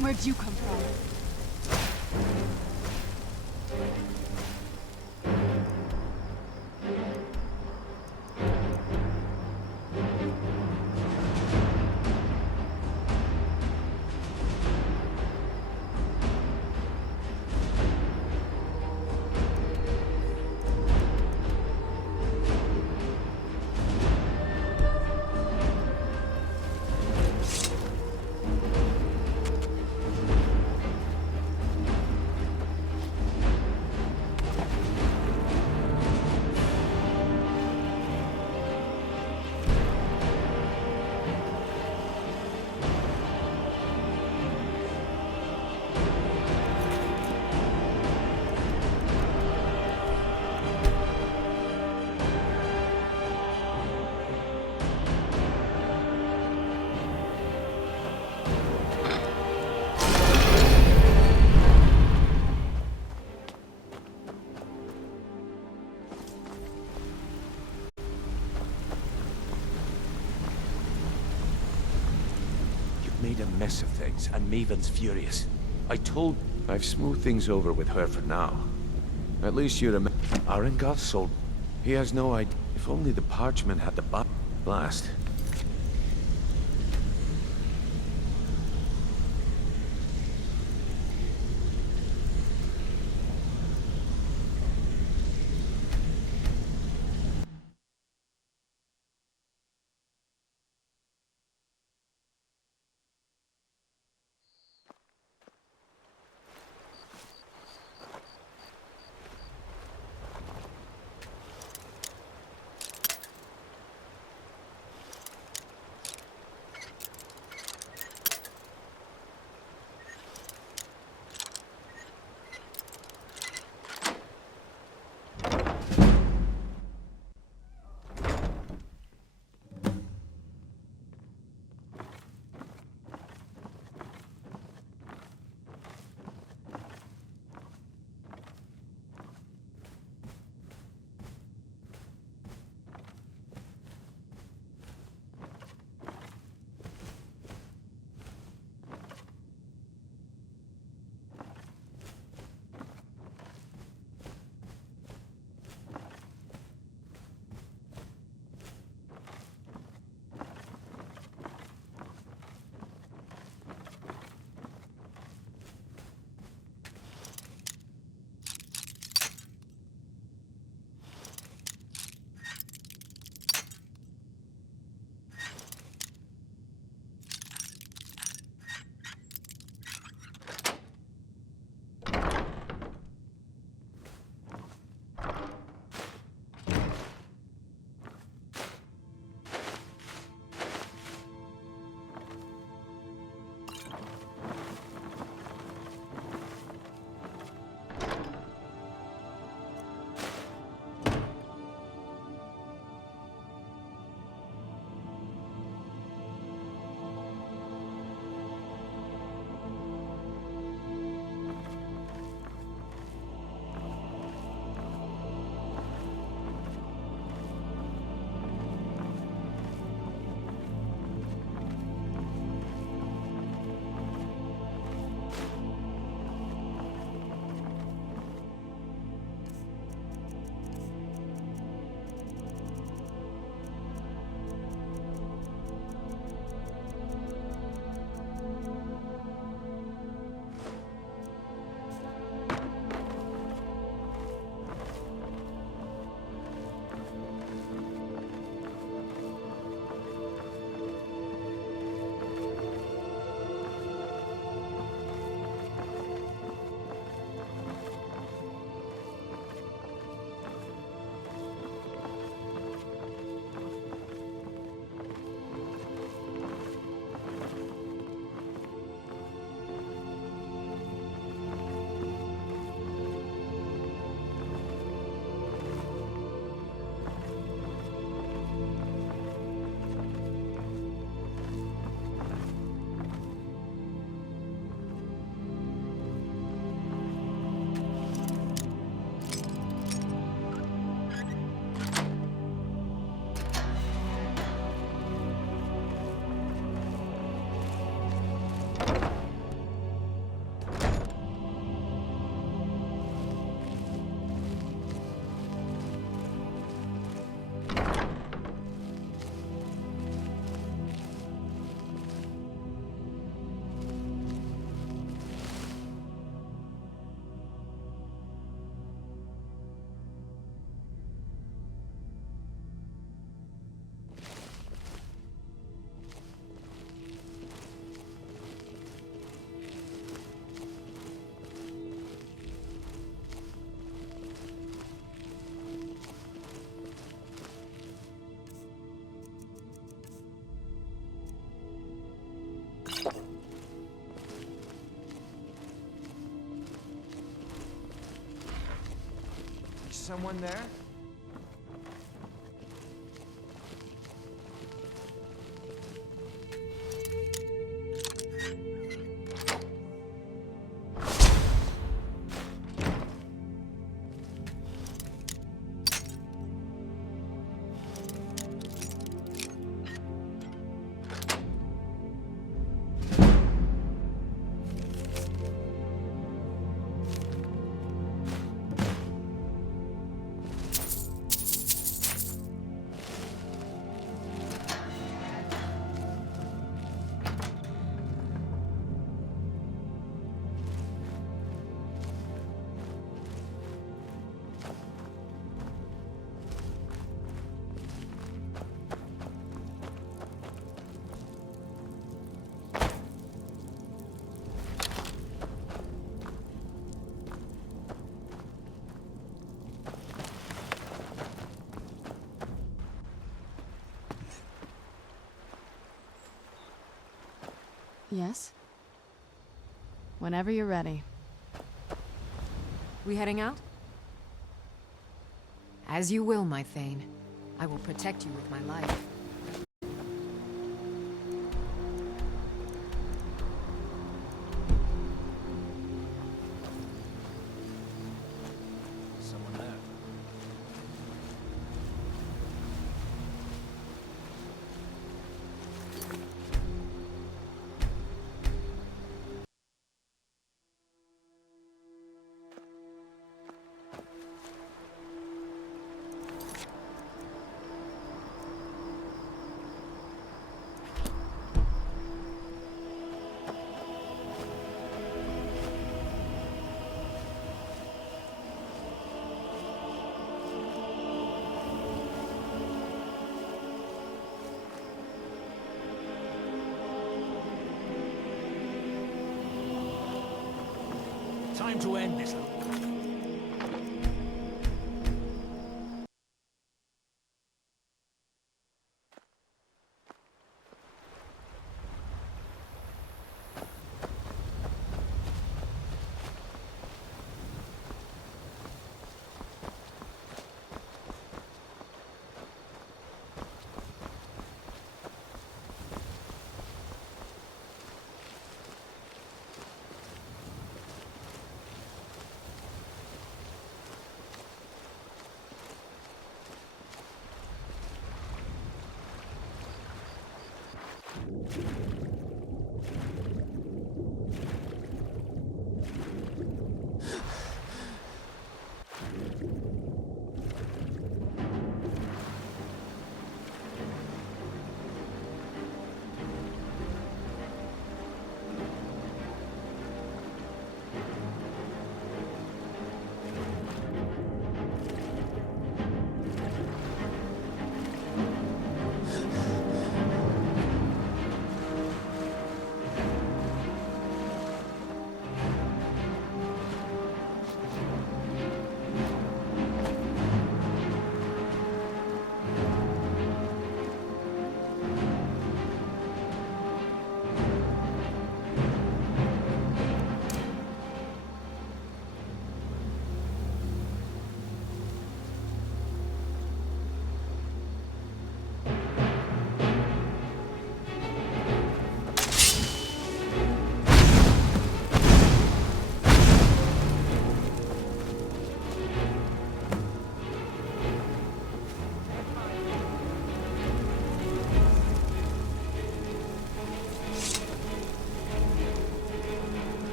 Where'd you come from? Made a mess of things, and Maven's furious. I've smoothed things over with her for now. At least you remember. Arengar sold. He has no idea. If only the parchment had the blast. someone there? Yes? Whenever you're ready. We heading out? As you will, my Thane. I will protect you with my life. Someone there. Time to end this.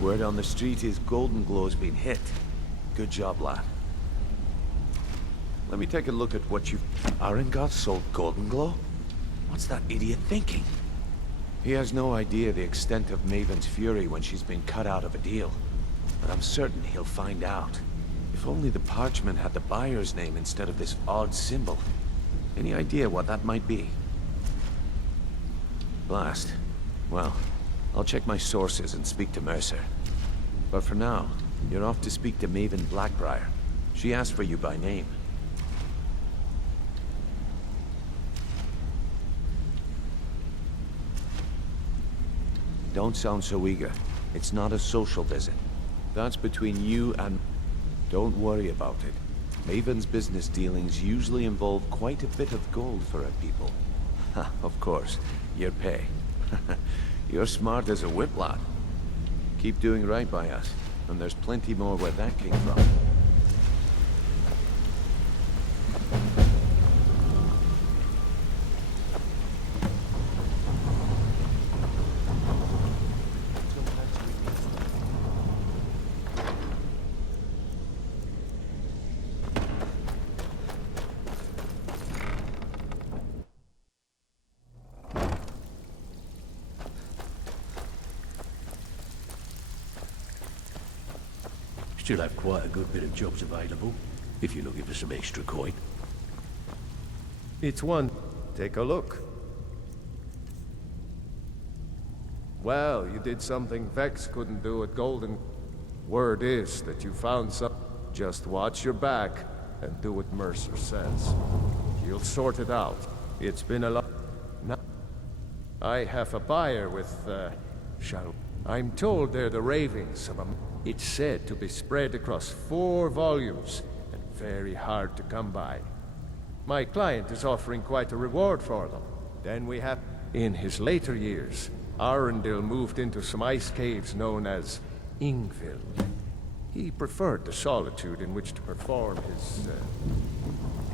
Word on the street is Golden Glow's been hit. Good job, lad. Let me take a look at what you've... Arengot sold Golden Glow? What's that idiot thinking? He has no idea the extent of Maven's fury when she's been cut out of a deal. But I'm certain he'll find out. If only the parchment had the buyer's name instead of this odd symbol. Any idea what that might be? Blast. Well, I'll check my sources and speak to Mercer. But for now, you're off to speak to Maven Blackbriar. She asked for you by name. Don't sound so eager. It's not a social visit. That's between you and... Don't worry about it. Maven's business dealings usually involve quite a bit of gold for her people. Ha, of course, your pay. You're smart as a whip, lad. Keep doing right by us, and there's plenty more where that came from. Still have quite a good bit of jobs available, if you're looking for some extra coin. It's one. Take a look. Well, you did something Vex couldn't do at Golden. Word is that you found some. Just watch your back and do what Mercer says. He'll sort it out. It's been a lot. No. I have a buyer with, I'm told they're the ravings of a... It's said to be spread across 4 volumes, and very hard to come by. My client is offering quite a reward for them. Then we have... In his later years, Arundel moved into some ice caves known as Ingvild. He preferred the solitude in which to perform his,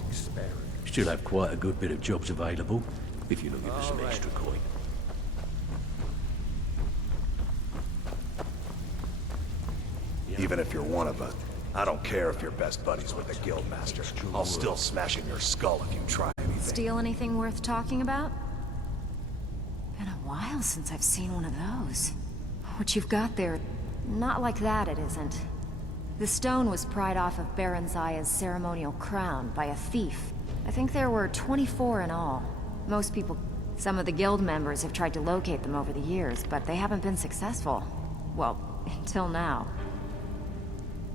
experiment. Still have quite a good bit of jobs available, if you're looking for some extra coin. Even if you're one of us, I don't care if you're best buddies with the Guildmaster. I'll still smash in your skull if you try anything. Steal anything worth talking about? Been a while since I've seen one of those. What you've got there, not like that it isn't. The stone was pried off of Baron Zaya's ceremonial crown by a thief. I think there were 24 in all. Most people... Some of the guild members have tried to locate them over the years, but they haven't been successful. Well, until now.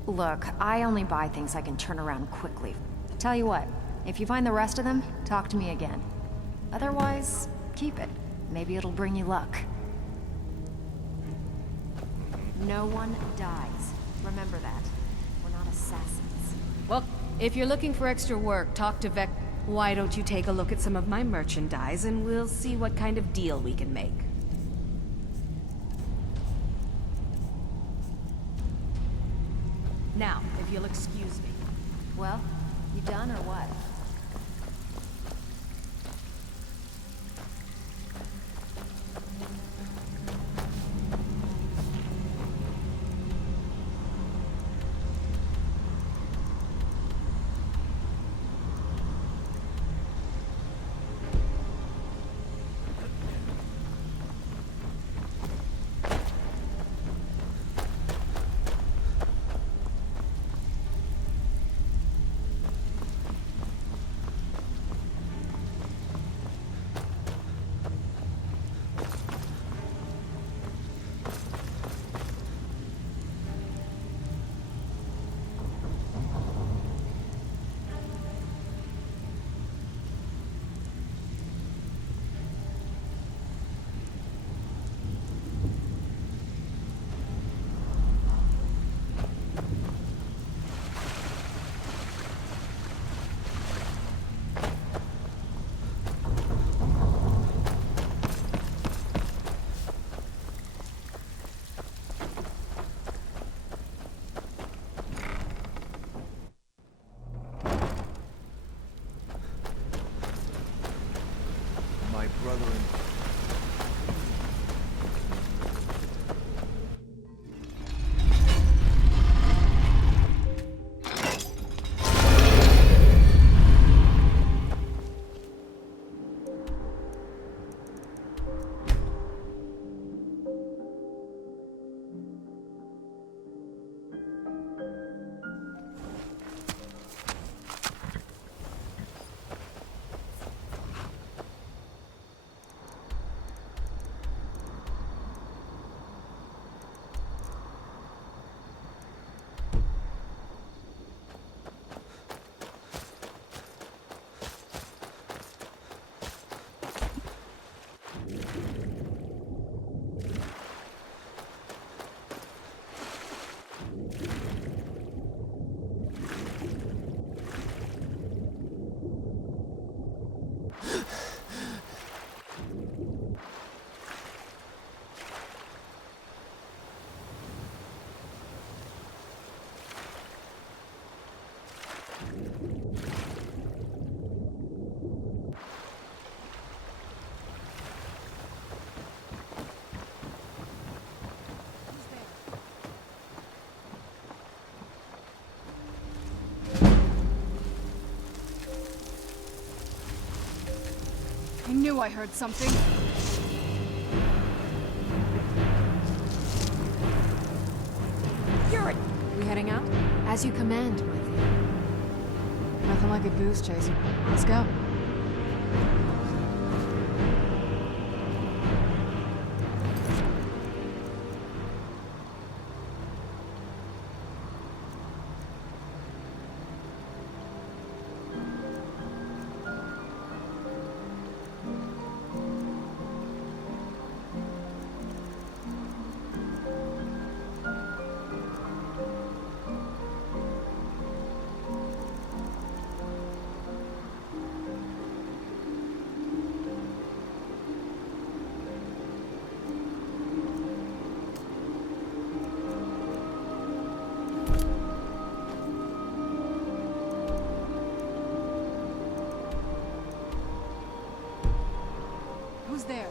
Look, I only buy things I can turn around quickly. Tell you what, if you find the rest of them, talk to me again. Otherwise, keep it. Maybe it'll bring you luck. No one dies. Remember that. We're not assassins. Well, if you're looking for extra work, talk to Vec. Why don't you take a look at some of my merchandise and we'll see what kind of deal we can make. Now, if you'll excuse me. Well, you done or what? knew I heard something. We heading out? As you command, my dear. Nothing like a goose chase. Let's go. Who's there?